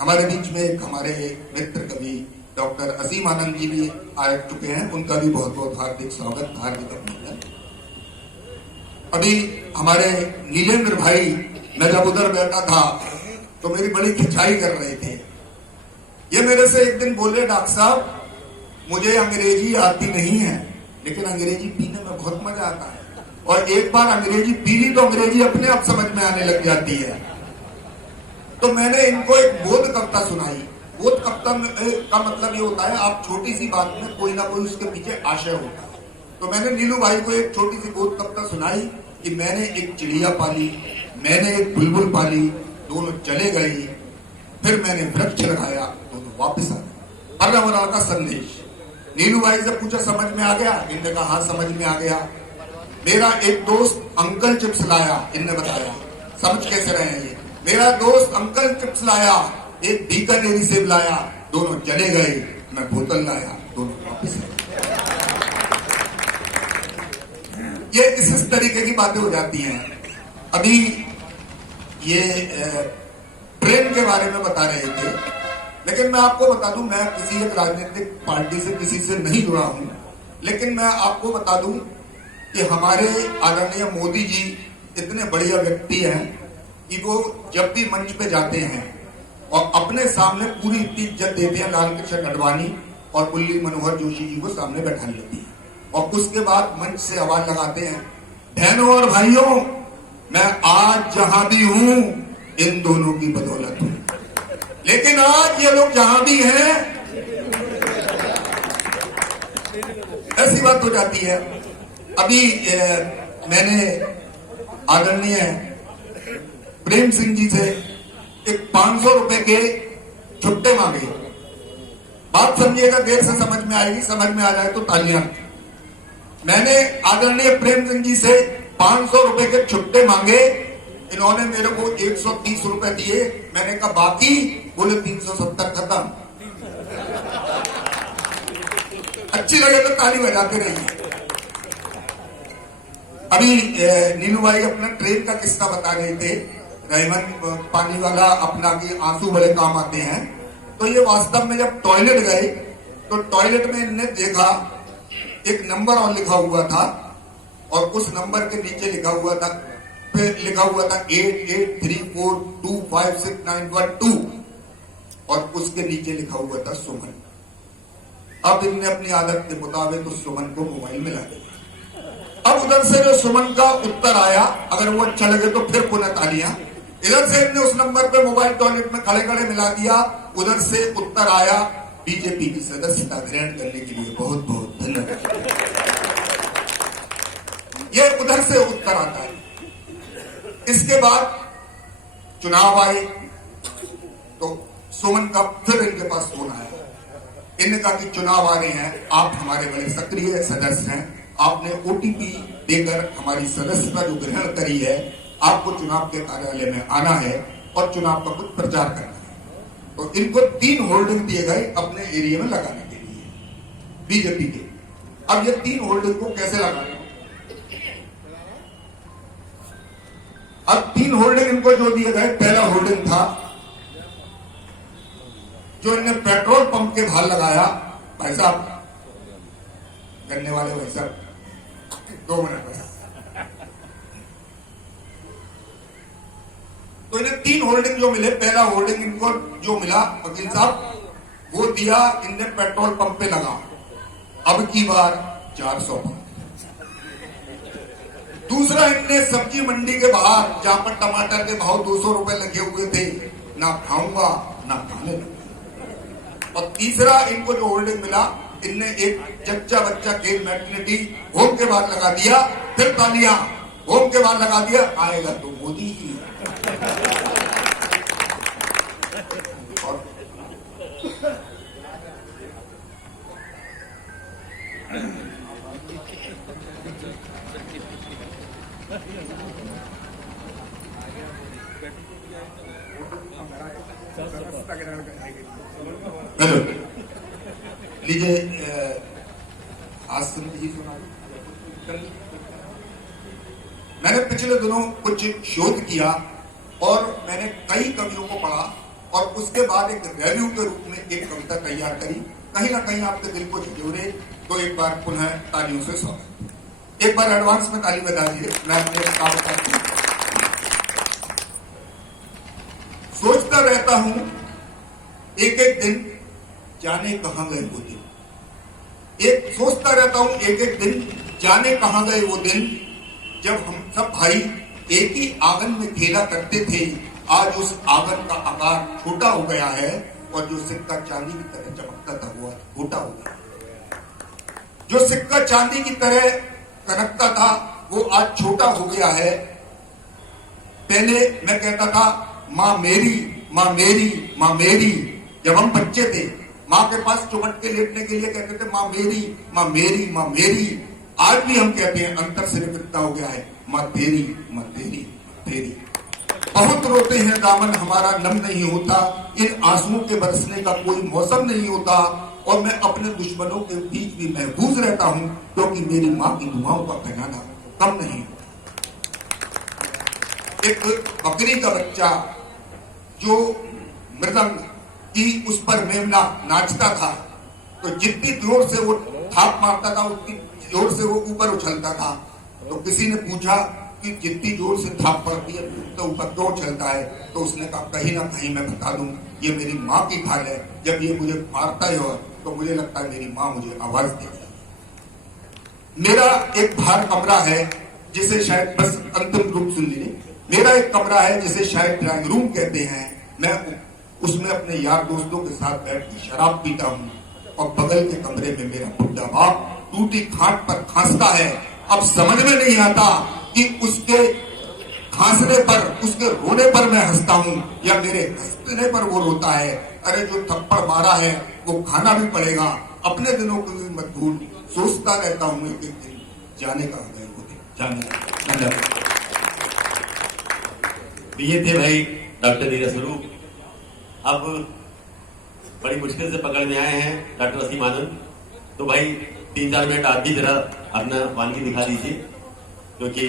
हमारे बीच में एक हमारे मित्र कवि डॉक्टर असीम आनंद जी भी आ चुके हैं, उनका भी बहुत बहुत हार्दिक स्वागत, हार्दिक अभिनंदन। अभी हमारे नीलेंद्र भाई, मैं जब उधर बैठा था तो मेरी बड़ी खिंचाई कर रहे थे। ये मेरे से एक दिन बोले डॉक्टर साहब मुझे अंग्रेजी आती नहीं है लेकिन अंग्रेजी पीने में बहुत मजा आता है, और एक बार अंग्रेजी पी ली तो अंग्रेजी अपने आप समझ में आने लग जाती है। तो मैंने इनको एक बोध कविता सुनाई। बोध कविता का मतलब ये होता है आप छोटी सी बात में कोई ना कोई उसके पीछे आशय होता है। तो मैंने नीलू भाई को एक छोटी सी बोध कविता सुनाई कि मैंने एक चिड़िया पाली, मैंने एक बुलबुल पाली, दोनों चले गई, फिर मैंने वृक्ष लगाया, दोनों वापस आ गए। पर्यावरण का संदेश। नीलू भाई से पूछा समझ में आ गया? इनने कहा हाँ समझ में आ गया। मेरा एक दोस्त अंकल चिप्स लाया, इनने बताया। समझ कैसे रहे हैं ये? मेरा दोस्त अंकल चिप्स लाया, एक बीकानेरी सेब लाया, दोनों चले गए, मैं बोतल लाया, दोनों वापस आए। ये इस तरीके की बातें हो जाती हैं। अभी ये प्रेम के बारे में बता रहे थे, लेकिन मैं आपको बता दूं मैं किसी एक राजनीतिक पार्टी से किसी से नहीं जुड़ा हूं, लेकिन मैं आपको बता दूं कि हमारे आदरणीय मोदी जी इतने बढ़िया व्यक्ति हैं कि वो जब भी मंच पे जाते हैं और अपने सामने पूरी इतनी इज्जत देते हैं, लाल कृष्ण आडवाणी और मुरली मनोहर जोशी जी को सामने बैठा लेती है और उसके बाद मंच से आवाज लगाते हैं, बहनों और भाइयों मैं आज जहां भी हूं इन दोनों की बदौलत हूं। लेकिन आज ये लोग जहां भी हैं ऐसी बात हो जाती है। अभी मैंने आदरणीय प्रेम सिंह जी से एक 500 रुपए के छुट्टे मांगे। बात समझिएगा, देर से समझ में आएगी, समझ में आ जाए तो तालियां। मैंने आदरणीय प्रेम सिंह जी से 500 रुपए के छुट्टे मांगे, इन्होंने मेरे को 130 रुपए दिए। मैंने कहा बाकी? बोले 370 खत्म। अच्छी लगे तो ताली बजाते रहिए। अभी नीलू भाई अपना ट्रेन का किस्सा बता रहे थे, रहमान पानी वाला अपना कि आंसू बड़े काम आते हैं। तो ये वास्तव में जब टॉयलेट गए तो टॉयलेट में इन्हें देखा एक नंबर और लिखा हुआ था और उस नंबर के नीचे लिखा हुआ था 8834256912 और उसके नीचे लिखा हुआ था सुमन। अब इनने अपनी आदत के मुताबिक उस सुमन को मोबाइल में ला दिया। अब उधर से जो सुमन का उत्तर आया, अगर वो अच्छा लगे तो फिर पुनः तालियां। इधर से इनने उस नंबर पे मोबाइल टॉयलेट में खड़े खड़े मिला दिया। उधर से उत्तर आया, बीजेपी की सदस्यता ग्रहण करने के लिए बहुत बहुत धन्यवाद। ये उधर से उत्तर आता है। इसके बाद चुनाव आए तो सुमन का फिर इनके पास फोन आया। इन्होंने कहा कि चुनाव आ रहे हैं, आप हमारे बड़े सक्रिय सदस्य हैं, आपने ओटीपी देकर हमारी सदस्यता जो ग्रहण करी है, आपको चुनाव के कार्यालय में आना है और चुनाव का कुछ प्रचार करना है। तो इनको 3 होल्डिंग दिए गए अपने एरिया में लगाने के लिए बीजेपी के। अब ये 3 होल्डिंग को कैसे लगाने? अब 3 होल्डिंग इनको जो दिए गए, पहला होल्डिंग था जो इन्हें पेट्रोल पंप के बाहर लगाया। भाई साहब, गन्ने वाले भाई साहब, 2 मिनट बस। तो इन्हें 3 होल्डिंग जो मिले, पहला होल्डिंग इनको जो मिला वकील साहब, वो दिया इनने पेट्रोल पंप पे लगा। अब की बार 400 पंप। दूसरा, इनने सब्जी मंडी के बाहर जहां पर टमाटर के भाव 200 रुपए लगे हुए थे, ना खाऊंगा ना खाने लगा। और तीसरा इनको जो होल्डिंग मिला, इनने एक जच्चा बच्चा खेल मैटर्निटी होम के बाद लगा दिया। फिर तालियां, होम के बाद लगा दिया, आएगा तो मोदी ही। और हेलो, लीजिए, आज ही सुना। मैंने पिछले दिनों कुछ शोध किया और मैंने कई कवियों को पढ़ा और उसके बाद एक रिव्यू के रूप में एक कविता तैयार करी। कहीं ना कहीं आपके दिल को झिझोरे, तो एक बार पुनः तालियों से स्वागत। एक बार एडवांस में ताली बजा दीजिए। मैं अपने काम करता हूं। सोचता रहता हूं एक एक दिन, जाने कहां गए वो दिन। सोचता रहता हूं एक एक दिन, जाने कहां गए वो दिन, जब हम सब भाई एक ही आंगन में खेला करते थे। आज उस आंगन का आकार छोटा हो गया है और जो सिक्का चांदी की तरह चमकता था वो छोटा हो गया। जो सिक्का चांदी की तरह कनकता था वो आज छोटा हो गया है। पहले मैं कहता था माँ मेरी, माँ मेरी, माँ मेरी। जब हम बच्चे थे, माँ के पास चुमट के लेटने के लिए कहते थे माँ मेरी, माँ मेरी, माँ मेरी। आज भी हम कहते हैं, अंतर सिर्फ इतना हो गया है, माँ तेरी, माँ तेरी, माँ तेरी। बहुत रोते हैं, दामन हमारा नम नहीं होता, इन आंसुओं के बरसने का कोई मौसम नहीं होता। और मैं अपने दुश्मनों के बीच भी महफूज रहता हूं, क्योंकि मेरी माँ की दुआओं का खजाना कम नहीं होता। एक बकरी का बच्चा जो मृदंग की उस पर मेमना नाचता था, तो जितनी जोर से वो थाप मारता था उतनी जोर से वो ऊपर उछलता था। तो किसी ने पूछा कि जितनी जोर से थाप पड़ती है तो ऊपर क्यों उछलता है? तो उसने कहा कहीं ना कहीं मैं बता दूं, ये मेरी माँ की खाल है। जब ये मुझे मारता है तो मुझे लगता है मेरी माँ मुझे आवाज देती है। मेरा एक बाहर कमरा है जिसे शायद, बस अंतिम रूप सुन लीजिए, मेरा एक कमरा है जिसे शायद ड्राइंग रूम कहते हैं। मैं उसमें अपने यार दोस्तों के साथ बैठ के शराब पीता हूँ और बगल के कमरे में मेरा बुढ़ा बाप टूटी खाट पर खांसता है। अब समझ में नहीं आता कि उसके खांसने पर, उसके रोने पर मैं हंसता हूँ या मेरे हंसने पर वो रोता है। अरे जो थप्पड़ मारा है वो खाना भी पड़ेगा। अपने दिनों को भी मत भूल, सोचता रहता हूँ एक एक दिन, जाने का गए वो दिन, जाने का। ये थे भाई डॉक्टर नीरज स्वरूप। अब बड़ी मुश्किल से पकड़ में आए हैं डॉक्टर वसीम आनंद। तो भाई 3-4 मिनट आप भी जरा अपना वानगी दिखा दीजिए, क्योंकि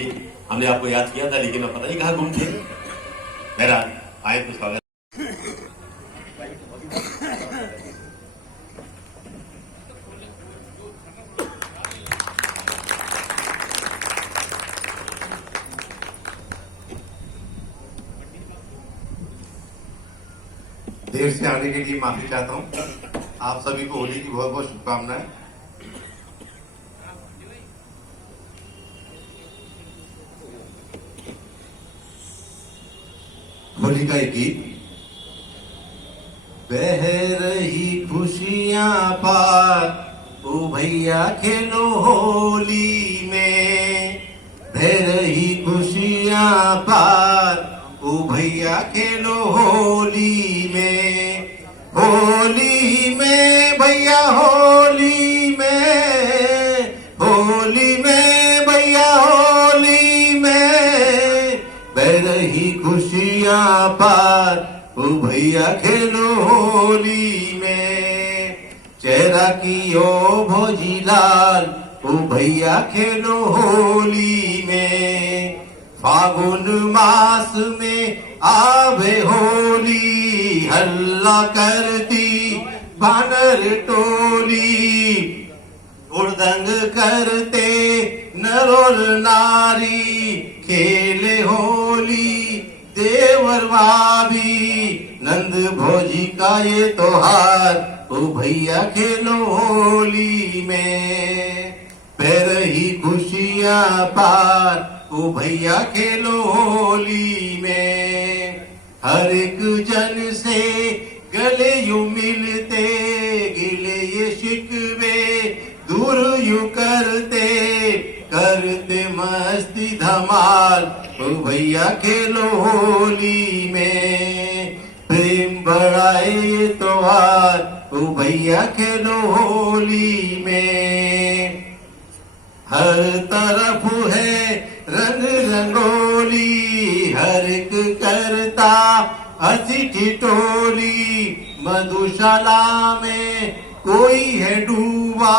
हमने आपको याद किया था लेकिन अब पता नहीं कहाँ गुम थे। बहरहाल आए तो स्वागत। देर से आने के लिए माफी चाहता हूं। आप सभी को होली की बहुत बहुत शुभकामनाएं। होली का एक गीत। बह रही खुशियां पार, ओ भैया खेलो होली में। बह रही खुशियां पार, ओ भैया खेलो होली में, होली में भैया होली में, होली में भैया होली में, बह रही खुशियां पार, ओ भैया खेलो होली में। चेहरा की ओ भोजी लाल, ओ भैया खेलो होली में। फागुन मास में आवे होली, हल्ला करती बानर टोली, उड़दंग करते नर और नारी, खेले होली देवर भाभी। नंद भोजी का ये त्योहार, ओ भैया खेलो होली में, पैर ही खुशियां पार, ओ भैया खेलो होली में। हर एक जन से गले यूं मिलते, गिले ये शिकवे दूर यूं करते, करते मस्ती धमाल, ओ भैया खेलो होली में। प्रेम बढ़ाए ये त्योहार, ओ भैया खेलो होली में। हर तरफ है रंग रंगोली, हर एक करता हंसी ठिठोली। मधुशाला में कोई है डूबा,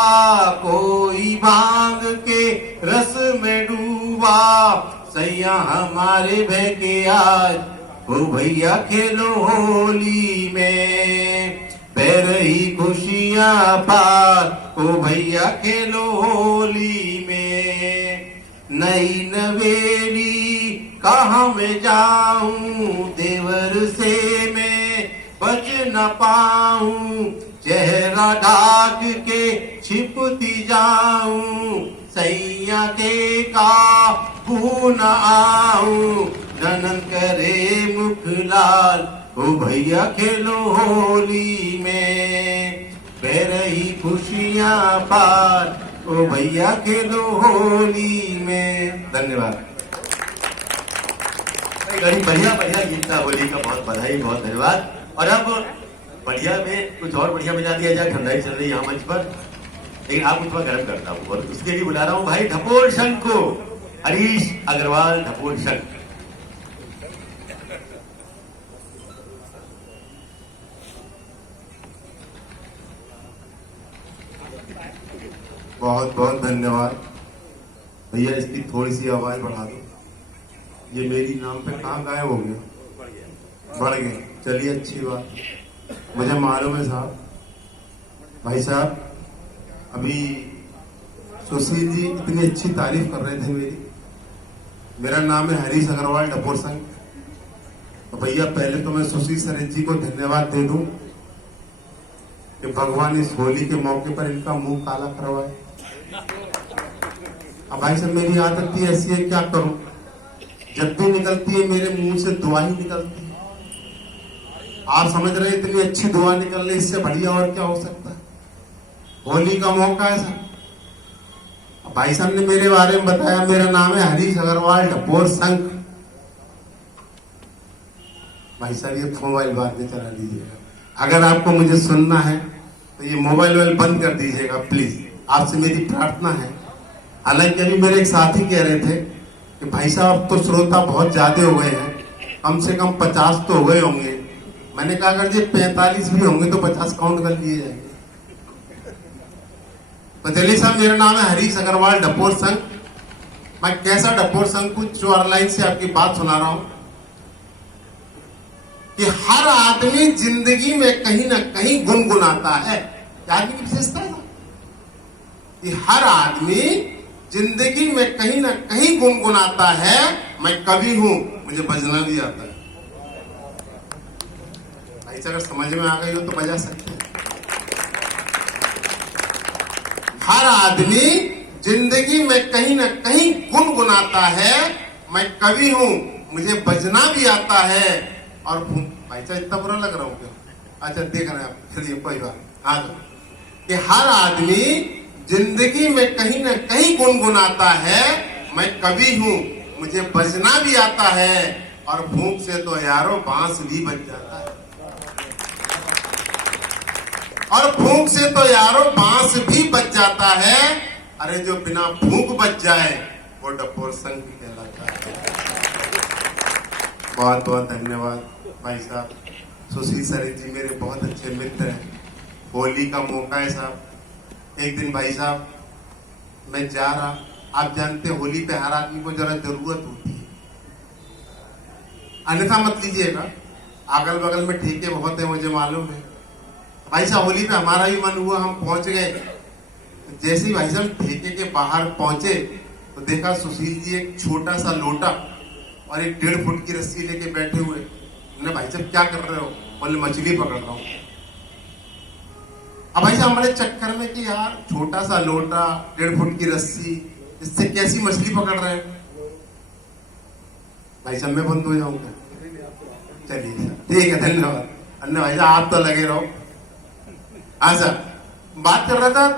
कोई भांग के रस में डूबा, सैया हमारे बहके आज, ओ भैया खेलो होली में। बह रही खुशियां पार, ओ भैया खेलो होली में। नई नवेली कहाँ में जाऊं, देवर से मैं बच न पाऊं, चेहरा ढाक के छिपती जाऊं, सैया के काबू न आऊं, ननन करे मुख लाल, ओ भैया खेलो होली में। बह रही खुशियां पार, ओ भैया खेलो होली में। धन्यवाद। बढ़िया बढ़िया गीत था, होली का बहुत बधाई, बहुत धन्यवाद। और अब बढ़िया में कुछ और बढ़िया बजा दिया जाए, ठंडाई चल रही है यहाँ मंच पर, लेकिन आप मुझ पर गर्म करता हूँ और उसके लिए बुला रहा हूँ भाई ढपोल शंख को, हरीश अग्रवाल ढपोल शंख। बहुत बहुत धन्यवाद भैया। इसकी थोड़ी सी आवाज बढ़ा दो, ये मेरी नाम पे कहाँ गायब हो गया, बढ़ गए। चलिए अच्छी बात, मुझे मालूम है साहब। भाई साहब अभी सुशील जी इतनी अच्छी तारीफ कर रहे थे मेरी। मेरा नाम है हरीश अग्रवाल ढपोर संघ। तो भैया पहले तो मैं सुशील सर जी को धन्यवाद दे दूं कि भगवान इस होली के मौके पर इनका मुंह काला करवाए। अब भाई साहब मेरी आदत ही ऐसी है, क्या करूं, जब भी निकलती है मेरे मुंह से दुआ ही निकलती है। आप समझ रहे इतनी अच्छी दुआ निकल रही, इससे बढ़िया और क्या हो सकता है। होली का मौका है सर। भाई साहब ने मेरे बारे में बताया, मेरा नाम है हरीश अग्रवाल ढपोर संघ। भाई साहब ये मोबाइल बातें चला दीजिएगा, अगर आपको मुझे सुनना है तो ये मोबाइल बंद कर दीजिएगा प्लीज, आपसे मेरी प्रार्थना है। हालांकि अभी मेरे एक साथी कह रहे थे कि भाई साहब अब तो श्रोता बहुत ज्यादा हो गए हैं, कम से कम 50 तो हो गए होंगे। मैंने कहा अगर ये 45 भी होंगे तो 50 काउंट कर लिए जाएंगे। तो चलिए साहब, मेरा नाम है हरीश अग्रवाल ढपोर संघ। मैं कैसा ढपोर संघ, कुछ 4 लाइन से आपकी बात सुना रहा हूं कि हर आदमी जिंदगी में कहीं ना कहीं गुनगुनाता है। आदमी की विशेषता है कि हर आदमी जिंदगी में कहीं ना कहीं गुनगुनाता है। मैं कवि हूं, मुझे बजना भी आता है। ऐसा अगर समझ में आ गई हो तो बजा सकते हैं। हर आदमी जिंदगी में कहीं ना कहीं गुनगुनाता है। मैं कवि हूं, मुझे बजना भी आता है। और भाई साहब इतना बुरा लग रहा हूं क्या? अच्छा देख रहे हैं आप, चलिए कोई बात। हाँ कि हर आदमी जिंदगी में कहीं ना कहीं गुनगुनाता है। मैं कवि हूं, मुझे बजना भी आता है। और फूंक से तो यारो बांस भी बच जाता है, और फूंक से तो यारो बांस भी बच जाता है। अरे जो बिना फूंक बच जाए वो डपोर संग भी कहलाता है। बहुत बहुत धन्यवाद भाई साहब। सुशील सरित जी मेरे बहुत अच्छे मित्र हैं। होली का मौका है साहब। एक दिन भाई साहब मैं जा रहा, आप जानते हैं होली पे हर आदमी को जरा जरूरत होती है, अन्यथा मत लीजिएगा, अगल बगल में ठेके बहुत है मुझे मालूम है। भाई साहब होली पे हमारा भी मन हुआ, हम पहुंच गए। जैसे ही भाई साहब ठेके के बाहर पहुंचे तो देखा सुशील जी एक छोटा सा लोटा और एक 1.5 फुट की रस्सी लेके बैठे हुए। मैंने भाई साहब क्या कर रहे हो? बोले मछली पकड़ रहा हूं। अब भाई साहब हमारे चक्कर में कि यार छोटा सा लोटा 1.5 फुट की रस्सी, इससे कैसी मछली पकड़ रहे हैं? भाई साहब मैं बंद हो जाऊंगा? चलिए ठीक है, धन्यवाद। अन्य भाई साहब आप तो लगे रहो। हाँ सर, बात कर रहा था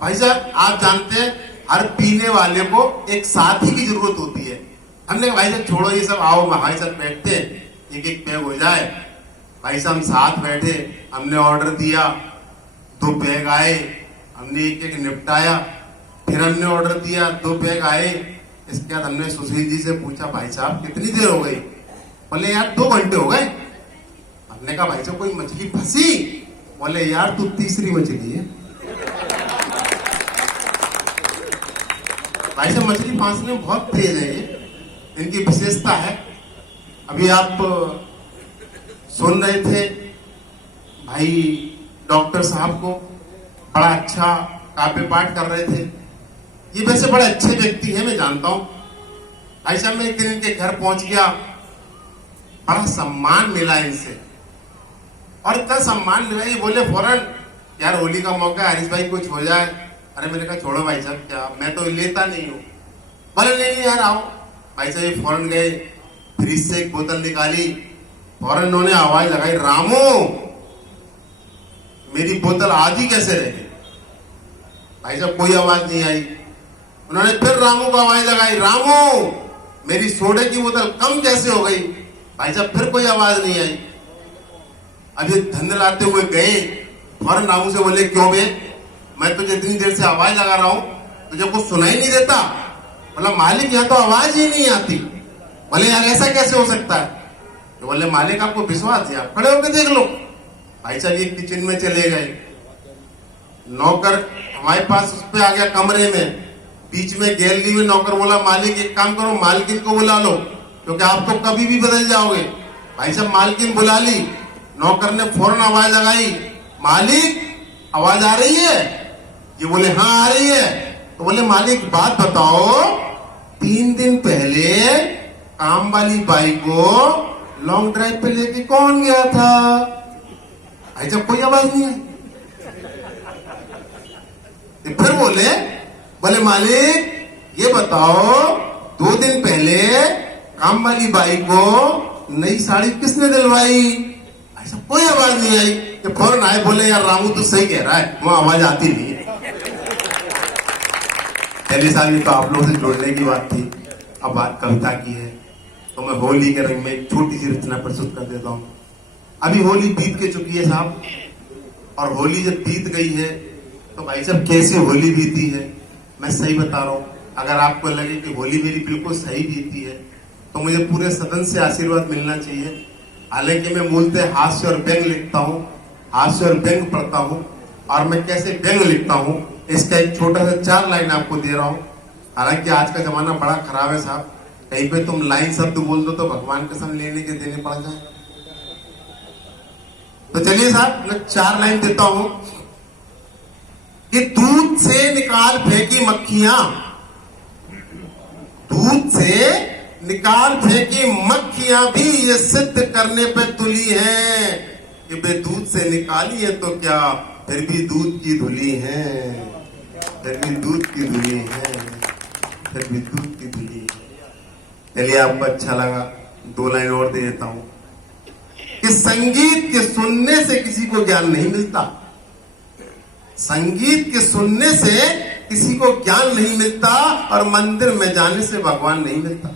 भाई साहब, आप जानते हैं हर पीने वाले को एक साथी की जरूरत होती है। हमने कहा भाई साहब छोड़ो ये सब, आओ भाई साहब बैठते हैं, एक एक पैग हो जाए। भाई साहब हम साथ बैठे, हमने ऑर्डर दिया, 2 पैग आए, हमने एक एक निपटाया। फिर हमने ऑर्डर दिया, 2 पैग आए। इसके बाद हमने सुशील जी से पूछा भाई साहब कितनी देर हो गई? बोले यार 2 घंटे हो गए। हमने कहा भाई साहब कोई मछली फंसी? बोले यार तू तीसरी मछली है। भाई साहब मछली फांसने में बहुत तेज है, ये इनकी विशेषता है। अभी आप सुन रहे थे भाई डॉक्टर साहब को, बड़ा अच्छा काव्य पाठ कर रहे थे। ये वैसे बड़े अच्छे व्यक्ति हैं, मैं जानता हूं। भाई साहब मैं एक दिन इनके घर पहुंच गया, बड़ा सम्मान मिला इनसे, और इतना सम्मान मिला ये बोले फौरन यार होली का मौका है, हरीश भाई कुछ हो जाए। अरे मैंने कहा छोड़ो भाई साहब, क्या मैं तो लेता नहीं हूँ। बोले नहीं यार आओ। भाई साहब ये फौरन गए, फ्रिज से एक बोतल निकाली, फौरन उन्होंने आवाज लगाई, रामू मेरी बोतल आधी कैसे रह गई? भाई साहब कोई आवाज नहीं आई। उन्होंने फिर रामू को आवाज लगाई, रामू मेरी सोडे की बोतल कम कैसे हो गई? भाई साहब फिर कोई आवाज नहीं आई। अभी धंधे लाते हुए गए, फौरन रामू से बोले क्यों बे, मैं तुझे इतनी देर से आवाज लगा रहा हूं, तुझे कुछ सुनाई नहीं देता? बोला मालिक यहाँ तो आवाज ही नहीं आती। बोले यार ऐसा कैसे हो सकता है? तो बोले मालिक आपको विश्वास है, आप खड़े होकर देख लो। भाई साहब ये किचन में चले गए, नौकर हमारे पास उस पे आ गया कमरे में, बीच में गैलरी में नौकर बोला मालिक एक काम करो मालकिन को बुला लो, क्योंकि आप तो कभी भी बदल जाओगे। भाई साहब मालकिन बुला ली, नौकर ने फौरन आवाज लगाई, मालिक आवाज आ रही है? ये बोले हाँ आ रही है। तो बोले मालिक बात बताओ, 3 दिन पहले काम वाली बाई को लॉन्ग ड्राइव पे लेके कौन गया था? भाई साहब कोई आवाज नहीं है। फिर बोले मालिक ये बताओ 2 दिन पहले काम वाली बाई को नई साड़ी किसने दिलवाई? ऐसा कोई आवाज नहीं आई। ये फौरन आए, बोले यार रामू तो सही कह रहा है, वहां आवाज आती नहीं है। पहले साल में तो आप लोगों से जोड़ने की बात थी, अब बात कविता की है, तो मैं होली के रंग में एक छोटी सी रचना प्रस्तुत कर देता हूं। अभी होली बीत के चुकी है साहब, और होली जब बीत गई है तो भाई साहब कैसे होली बीती है मैं सही बता रहा हूं। अगर आपको लगे कि होली मेरी बिल्कुल सही बीती है तो मुझे पूरे सदन से आशीर्वाद मिलना चाहिए। हालांकि मैं मूलतः हास्य और व्यंग लिखता हूं, हास्य और व्यंग पढ़ता हूं, और मैं कैसे व्यंग लिखता हूं इसका एक छोटा सा 4 लाइन आपको दे रहा हूं। हालांकि आज का जमाना बड़ा खराब है साहब, कहीं पे तुम लाइन शब्द बोल दो तो भगवान कसम लेने के देने पड़ जाए। तो चलिए साहब मैं 4 लाइन देता हूं कि दूध से निकाल फेंकी मक्खियां, दूध से निकाल फेंकी मक्खियां भी ये सिद्ध करने पे तुली हैं कि बे दूध से निकाली है तो क्या फिर भी दूध की धुली है, फिर भी दूध की धुली है, फिर भी दूध की धुली है। चलिए आपको अच्छा लगा 2 लाइन और दे देता हूं कि संगीत के सुनने से किसी को ज्ञान नहीं मिलता, संगीत के सुनने से किसी को ज्ञान नहीं मिलता, और मंदिर में जाने से भगवान नहीं मिलता।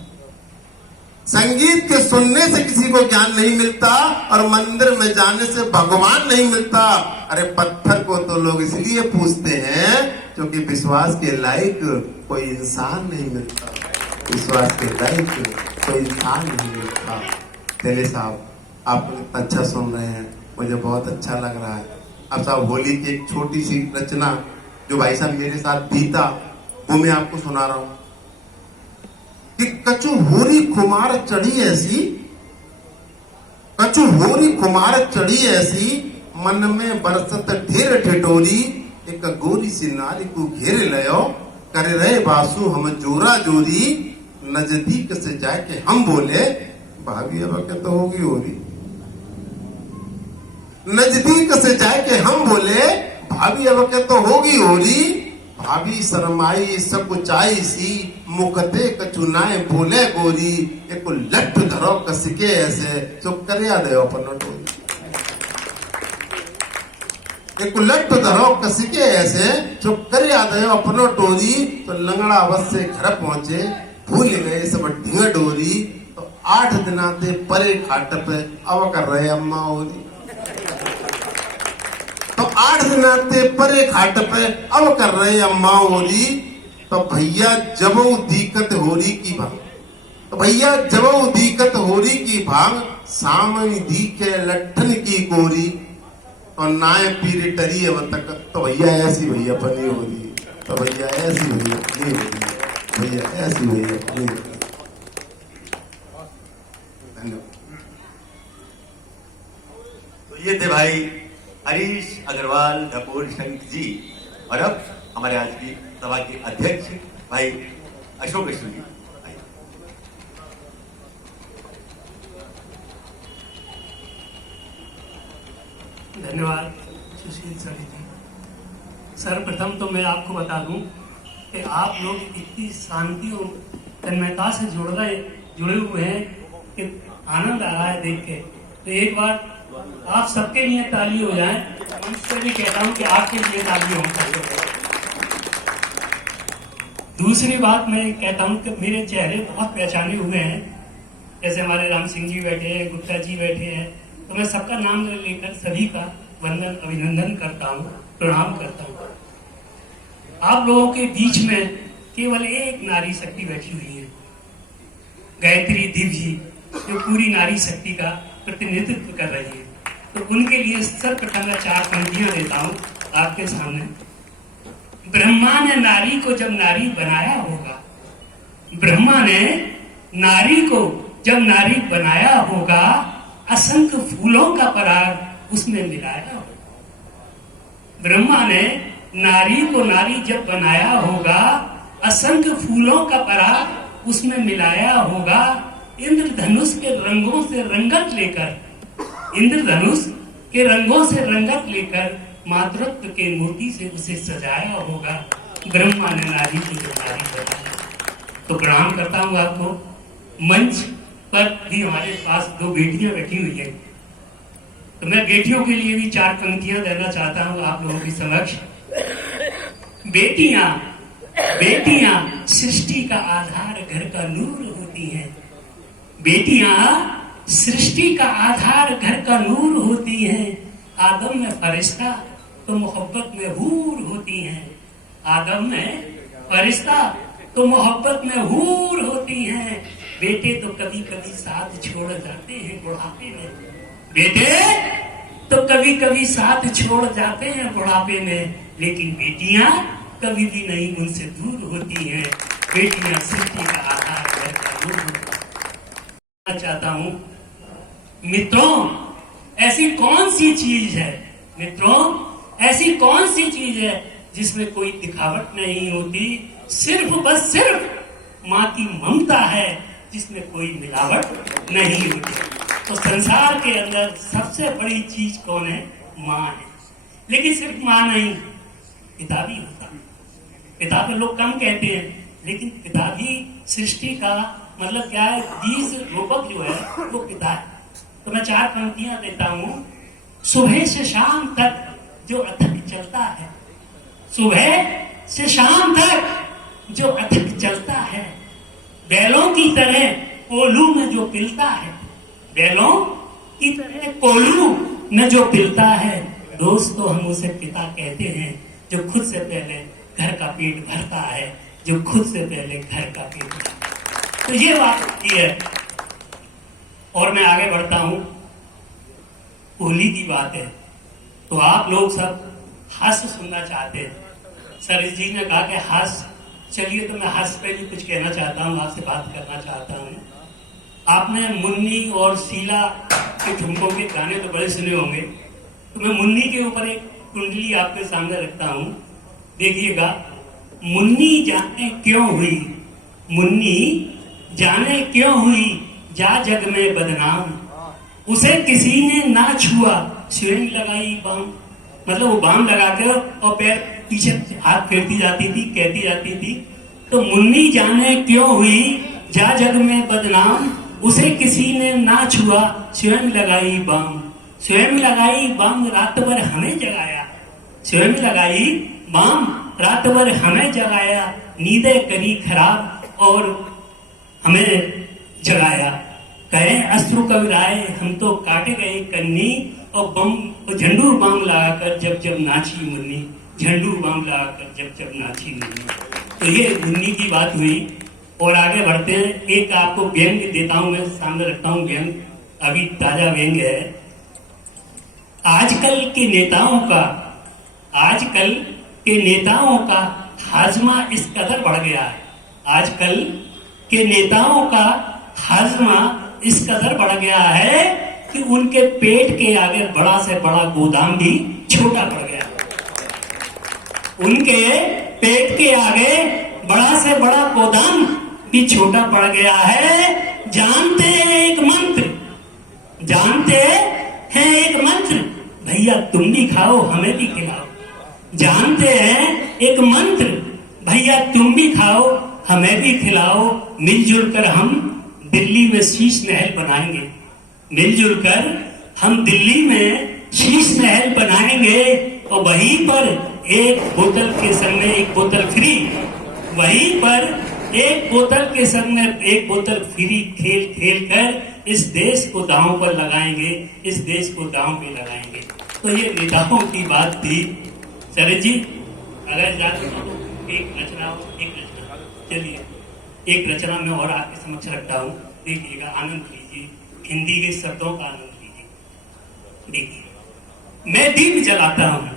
संगीत के सुनने से किसी को ज्ञान नहीं मिलता और मंदिर में जाने से भगवान नहीं मिलता। अरे पत्थर को तो लोग इसलिए पूछते हैं क्योंकि विश्वास के लायक कोई इंसान नहीं मिलता, विश्वास के लायक कोई इंसान नहीं मिलता। तेले साहब, आप इतना अच्छा सुन रहे हैं, मुझे बहुत अच्छा लग रहा है। अब साहब, होली की एक छोटी सी रचना जो भाई साहब मेरे साथ बीता, वो मैं आपको सुना रहा हूं कि कछु होरी खुमार चढ़ी ऐसी, कछु होरी खुमार चढ़ी ऐसी, मन में बरसत ढेर ठिठोरी, एक गोरी सी नारी को घेरे लयो, करे रहे बासु हम जोरा जोरी, नजदीक से जाके हम बोले भाभी अब क्या तो होगी होरी, नजदीक से जाके हम बोले भाभी अब क्या तो होगी होरी, भाभी शरमाई सकुचाई सी, मुखते कचुनाए बोले गोरी, एक लठ धरो कसके ऐसे चुप कर याद है अपन टोरी, एक लठ धरो कसके ऐसे चुप कर याद है अपनो टोरी, तो लंगड़ा अवश्य घर पहुंचे, भूल गए सब ढींग डोरी, तो 8 दिना ते परे खाट पे अब कर रहे अम्मा होरी, तो 8 दिना ते परे खाट पे अब कर रहे अम्मा होरी, तो भैया जबऊ दीकत होरी की भांग, तो भैया जबऊ दीकत होरी की भांग, सामने दीखे लट्ठन की गोरी, और नाय पीरे टरी अब तक, तो भैया ऐसी भैया बनी हो रही, तो भैया ऐसी भैया बनी हो रही, भैया ऐसी भैया बनी हो रही। धन्यवाद। तो ये थे भाई हरीश अग्रवाल ढकोर शंकर जी, और अब हमारे आज की सभा के अध्यक्ष भाई अशोक कृष्ण जी। धन्यवाद सुशील सर जी। सर्वप्रथम तो मैं आपको बता दूं कि आप लोग इतनी शांति और तन्मयता से जुड़े हुए हैं कि आनंद आ रहा है देख के। तो एक बार आप सबके लिए ताली हो जाए। मंच से भी कहता हूं कि आपके लिए ताली हो सकते। दूसरी बात मैं कहता हूं कि मेरे चेहरे बहुत पहचाने हुए हैं, जैसे हमारे राम सिंह जी बैठे हैं, गुप्ता जी बैठे हैं, तो मैं सबका नाम लेकर सभी का वंदन अभिनंदन करता हूँ, प्रणाम करता हूँ। आप लोगों के बीच में केवल एक नारी शक्ति बैठी हुई है, गायत्री दिव्य जी, जो पूरी नारी शक्ति का प्रतिनिधित्व कर रही है। तो उनके लिए सर्वप्रथम मैं 4 पंक्तियां देता हूँ आपके सामने। ब्रह्मा ने नारी को जब नारी बनाया होगा, ब्रह्मा ने नारी को जब नारी बनाया होगा, असंख्य फूलों का पराग उसमें मिलाया होगा। ब्रह्मा ने नारी को नारी जब बनाया होगा, असंख्य फूलों का पराग उसमें मिलाया होगा। इंद्रधनुष के रंगों से रंगत लेकर, इंद्रधनुष के रंगों से रंगत लेकर मातृत्व के मोती से उसे सजाया होगा। ब्रह्मा ने नारी को जब नारी बनाया। तो प्रणाम करता हूँ आपको। मंच पर भी हमारे पास 2 बेटियां बैठी हुई हैं, तो मैं बेटियों के लिए भी 4 पंक्तियां देना चाहता हूं आप लोगों के समक्ष। बेटियां बेटियां सृष्टि का आधार, घर का नूर होती हैं। बेटियां सृष्टि का आधार, घर का नूर होती हैं। आदम में फरिश्ता तो मोहब्बत में हूर होती हैं। आदम में फरिश्ता तो मोहब्बत में हूर होती हैं। बेटे तो कभी कभी साथ छोड़ जाते हैं बुढ़ापे में। बेटे तो कभी कभी साथ छोड़ जाते हैं बुढ़ापे में, लेकिन बेटियां कभी भी नहीं उनसे दूर होती हैं। बेटियां सृष्टि का आधार, घर का नूर होती हैं। चाहता हूं मित्रों, ऐसी कौन सी चीज है, मित्रों ऐसी कौन सी चीज है जिसमें कोई दिखावट नहीं होती, सिर्फ बस सिर्फ माँ की ममता है जिसमें कोई मिलावट नहीं होती। तो संसार के अंदर सबसे बड़ी चीज कौन है? माँ है। लेकिन सिर्फ माँ नहीं, पिता भी होता है। पिता तो लोग कम कहते हैं, लेकिन पिता भी सृष्टि का मतलब क्या है, बीज रूपक जो है वो पिता है। तो मैं 4 पंक्तियां देता हूं। सुबह से शाम तक जो अथक चलता है, सुबह से शाम तक जो अथक चलता है, बैलों की तरह कोल्हू में जो पिलता है, बैलों की तरह कोल्हू में जो पिलता है, दोस्तों हम उसे पिता कहते हैं, जो खुद से पहले घर का पेट भरता है, जो खुद से पहले घर का पेट भरता है। तो ये बात होती है। और मैं आगे बढ़ता हूं, होली की बात है तो आप लोग सब हास्य सुनना चाहते हैं। सर जी ने कहा कि हास्य, चलिए तो मैं हास्य पे भी कुछ कहना चाहता हूँ, आपसे बात करना चाहता हूँ। आपने मुन्नी और शीला के ठुमकों के गाने तो बड़े सुने होंगे, तो मैं मुन्नी के ऊपर एक कुंडली आपके सामने रखता हूँ, देखिएगा। मुन्नी जाने क्यों हुई, मुन्नी जाने क्यों हुई जा जग में बदनाम, उसे किसी ने ना छुआ स्वयं लगाई बाम। मतलब वो बाम लगाकर और पैर पीछे हाथ फेरती जाती थी, कहती जाती थी, तो मुन्नी जाने क्यों हुई जा जग में बदनाम, उसे किसी ने ना छुआ स्वयं लगाई बाम। स्वयं लगाई बाम रात भर हमें जगाया, स्वयं लगाई बाम रात भर हमें जगाया, नींदें करी खराब और हमें जगाया। कहे अश्रु कविराए हम तो काटे गए कन्नी, और बम झंडू बाम लगाकर जब जब नाची मुन्नी, झंडू बाम लगाकर जब जब नाची मुन्नी। तो ये मुन्नी की बात हुई। और आगे बढ़ते हैं, एक आपको व्यंग देता हूं, मैं सामने रखता हूं व्यंग, अभी ताजा व्यंग है। आजकल के नेताओं का हाजमा इस कदर बढ़ गया है, आजकल के नेताओं का हाजमा इस कदर बढ़ गया है कि उनके पेट के आगे बड़ा से बड़ा गोदाम भी छोटा पड़ गया। उनके पेट के आगे बड़ा से बड़ा गोदाम भी छोटा पड़ गया है। जानते हैं एक मंत्र, जानते हैं एक मंत्र, भैया तुम भी खाओ हमें भी खिलाओ। जानते हैं एक मंत्र, भैया तुम भी खाओ हमें भी खिलाओ। मिलजुल कर हम दिल्ली में शीश महल बनाएंगे, मिलजुल कर हम दिल्ली में शीश महल बनाएंगे, और वहीं पर एक बोतल के संग में एक बोतल फ्री, वहीं पर एक बोतल के संग में एक बोतल फ्री खेल खेल कर इस देश को दांव पर लगाएंगे, इस देश को दांव पे लगाएंगे। तो ये नेताओं की बात थी। चले जी, अगर जाते तो एक रचना, चलिए एक रचना में और आपके समक्ष रखता हूँ, देखिएगा, आनंद लीजिए, हिंदी के शब्दों का आनंद लीजिए। देखिए, मैं दीप जलाता हूँ,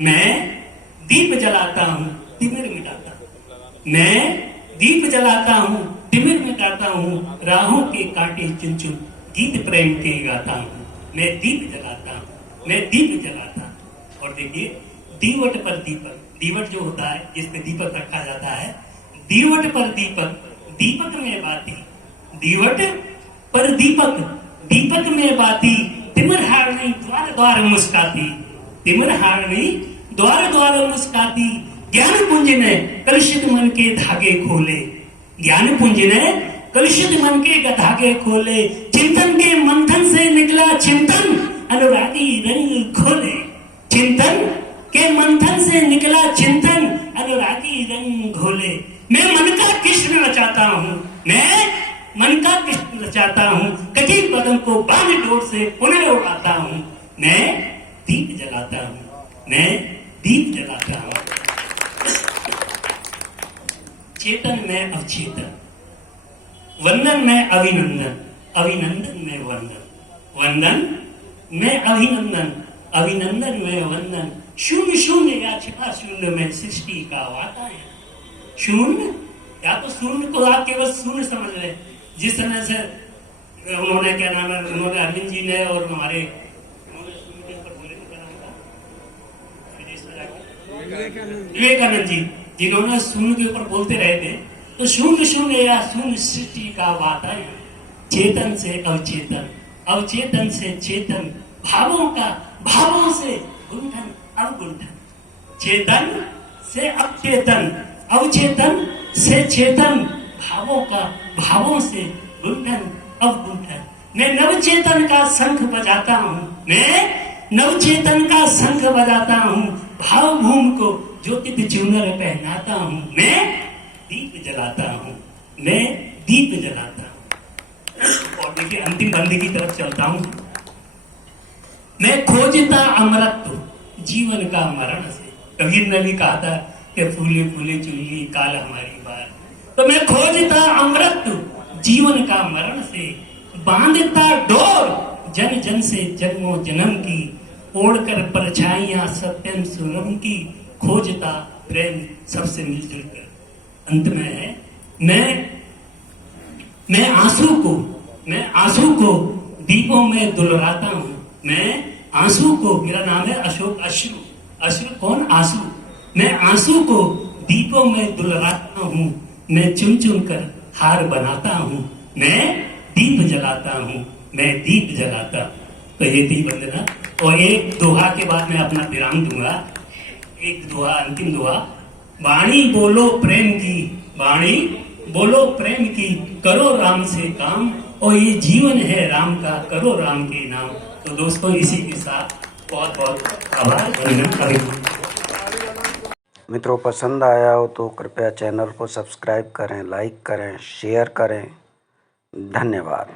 मैं दीप जलाता हूँ, तिमिर मिटाता हूँ। मैं दीप जलाता हूँ, तिमिर मिटाता हूँ, राहों के कांटे चुन चुन गीत प्रेम के गाता हूँ। मैं दीप जलाता हूँ, मैं दीप जलाता हूँ। और देखिए, दीवट पर दीपक, दीवट जो होता है जिसपे दीपक रखा जाता है, दीवट पर दीपक, दीपक में बाती, दीवट पर दीपक, दीपक में बाती, तिमिर हारनी द्वार द्वार मुस्काती, तिमिर हारनी द्वार द्वार मुस्काती। ज्ञान पुंज ने कलुषित मन के धागे खोले, ज्ञान पुंज ने कलुषित मन के धागे खोले, चिंतन के मंथन से निकला चिंतन, अनुरागी रंग खोले। चिंतन के मंथन से निकला चिंतन, अनुरागी रंग घोले। मैं मन का कृष्ण रचाता हूँ, मैं मन का कृष्ण रचाता हूँ, कटी बदन को बाण डोर से पुनः उड़ाता हूँ। मैं दीप जलाता हूँ, मैं दीप जलाता हूँ। चेतन में अवचेतन, वंदन में अभिनंदन, अभिनंदन में वंदन, वंदन में अभिनंदन, अभिनंदन में वंदन। शून्य शून्य या छिपा शून्य में सृष्टि का वातायन। शून्य या तो शून्य को आप केवल शून्य समझ रहे, जिस तरह से उन्होंने क्या नाम है, उन्होंने अरविंद जी ने और हमारे विवेकानंद जी, जिन्होंने शून्य के ऊपर बोलते रहे थे, तो शून्य शून्य या शून्य सृष्टि का वातायन। चेतन से अवचेतन, अवचेतन से चेतन, भावों का भावों से गुंठन अवगुंठन। चेतन से अवचेतन, अवचेतन से चेतन, भावों का भावों से गुंठन अवगुंठन। मैं नवचेतन का शंख बजाता हूँ, मैं नवचेतन का शंख बजाता हूँ, भाव भूम को ज्योति चूनर पहनाता हूँ। मैं दीप जलाता हूँ, मैं दीप जलाता हूँ। और देखिए अंतिम बंदे की तरफ चलता हूं। मैं खोजता अमरत्व जीवन का मरण से। कबीर ने भी कहा था कि फूले फूले चुल्ली काल हमारी बार। तो मैं खोजता अमरत्व जीवन का मरण से, बांधता डोर जन जन से जन्मों जन्म की, ओढ़कर परछाइयां सत्यम सुरम की, खोजता प्रेम सबसे मिलजुल कर। अंत में है मैं आंसू को दीपों में दुलराता हूं। मैं आंसू को, मेरा नाम है अशोक अश्रु। अश्रु कौन? आंसू। मैं आंसू को दीपों में दुलराता हूं। मैं चुन चुन कर हार बनाता हूं। मैं दीप जलाता हूं। मैं दीप जलाता। तो ये थी वंदना। और एक दोहा के बाद मैं अपना विराम दूंगा। एक दोहा, अंतिम दोहा। वाणी बोलो प्रेम की, वाणी बोलो प्रेम की, करो राम से काम, और ये जीवन है राम का, करो राम के नाम। तो दोस्तों इसी के साथ बहुत बहुत आभार, वंदन। मित्रों, पसंद आया हो तो कृपया चैनल को सब्सक्राइब करें, लाइक करें, शेयर करें। धन्यवाद।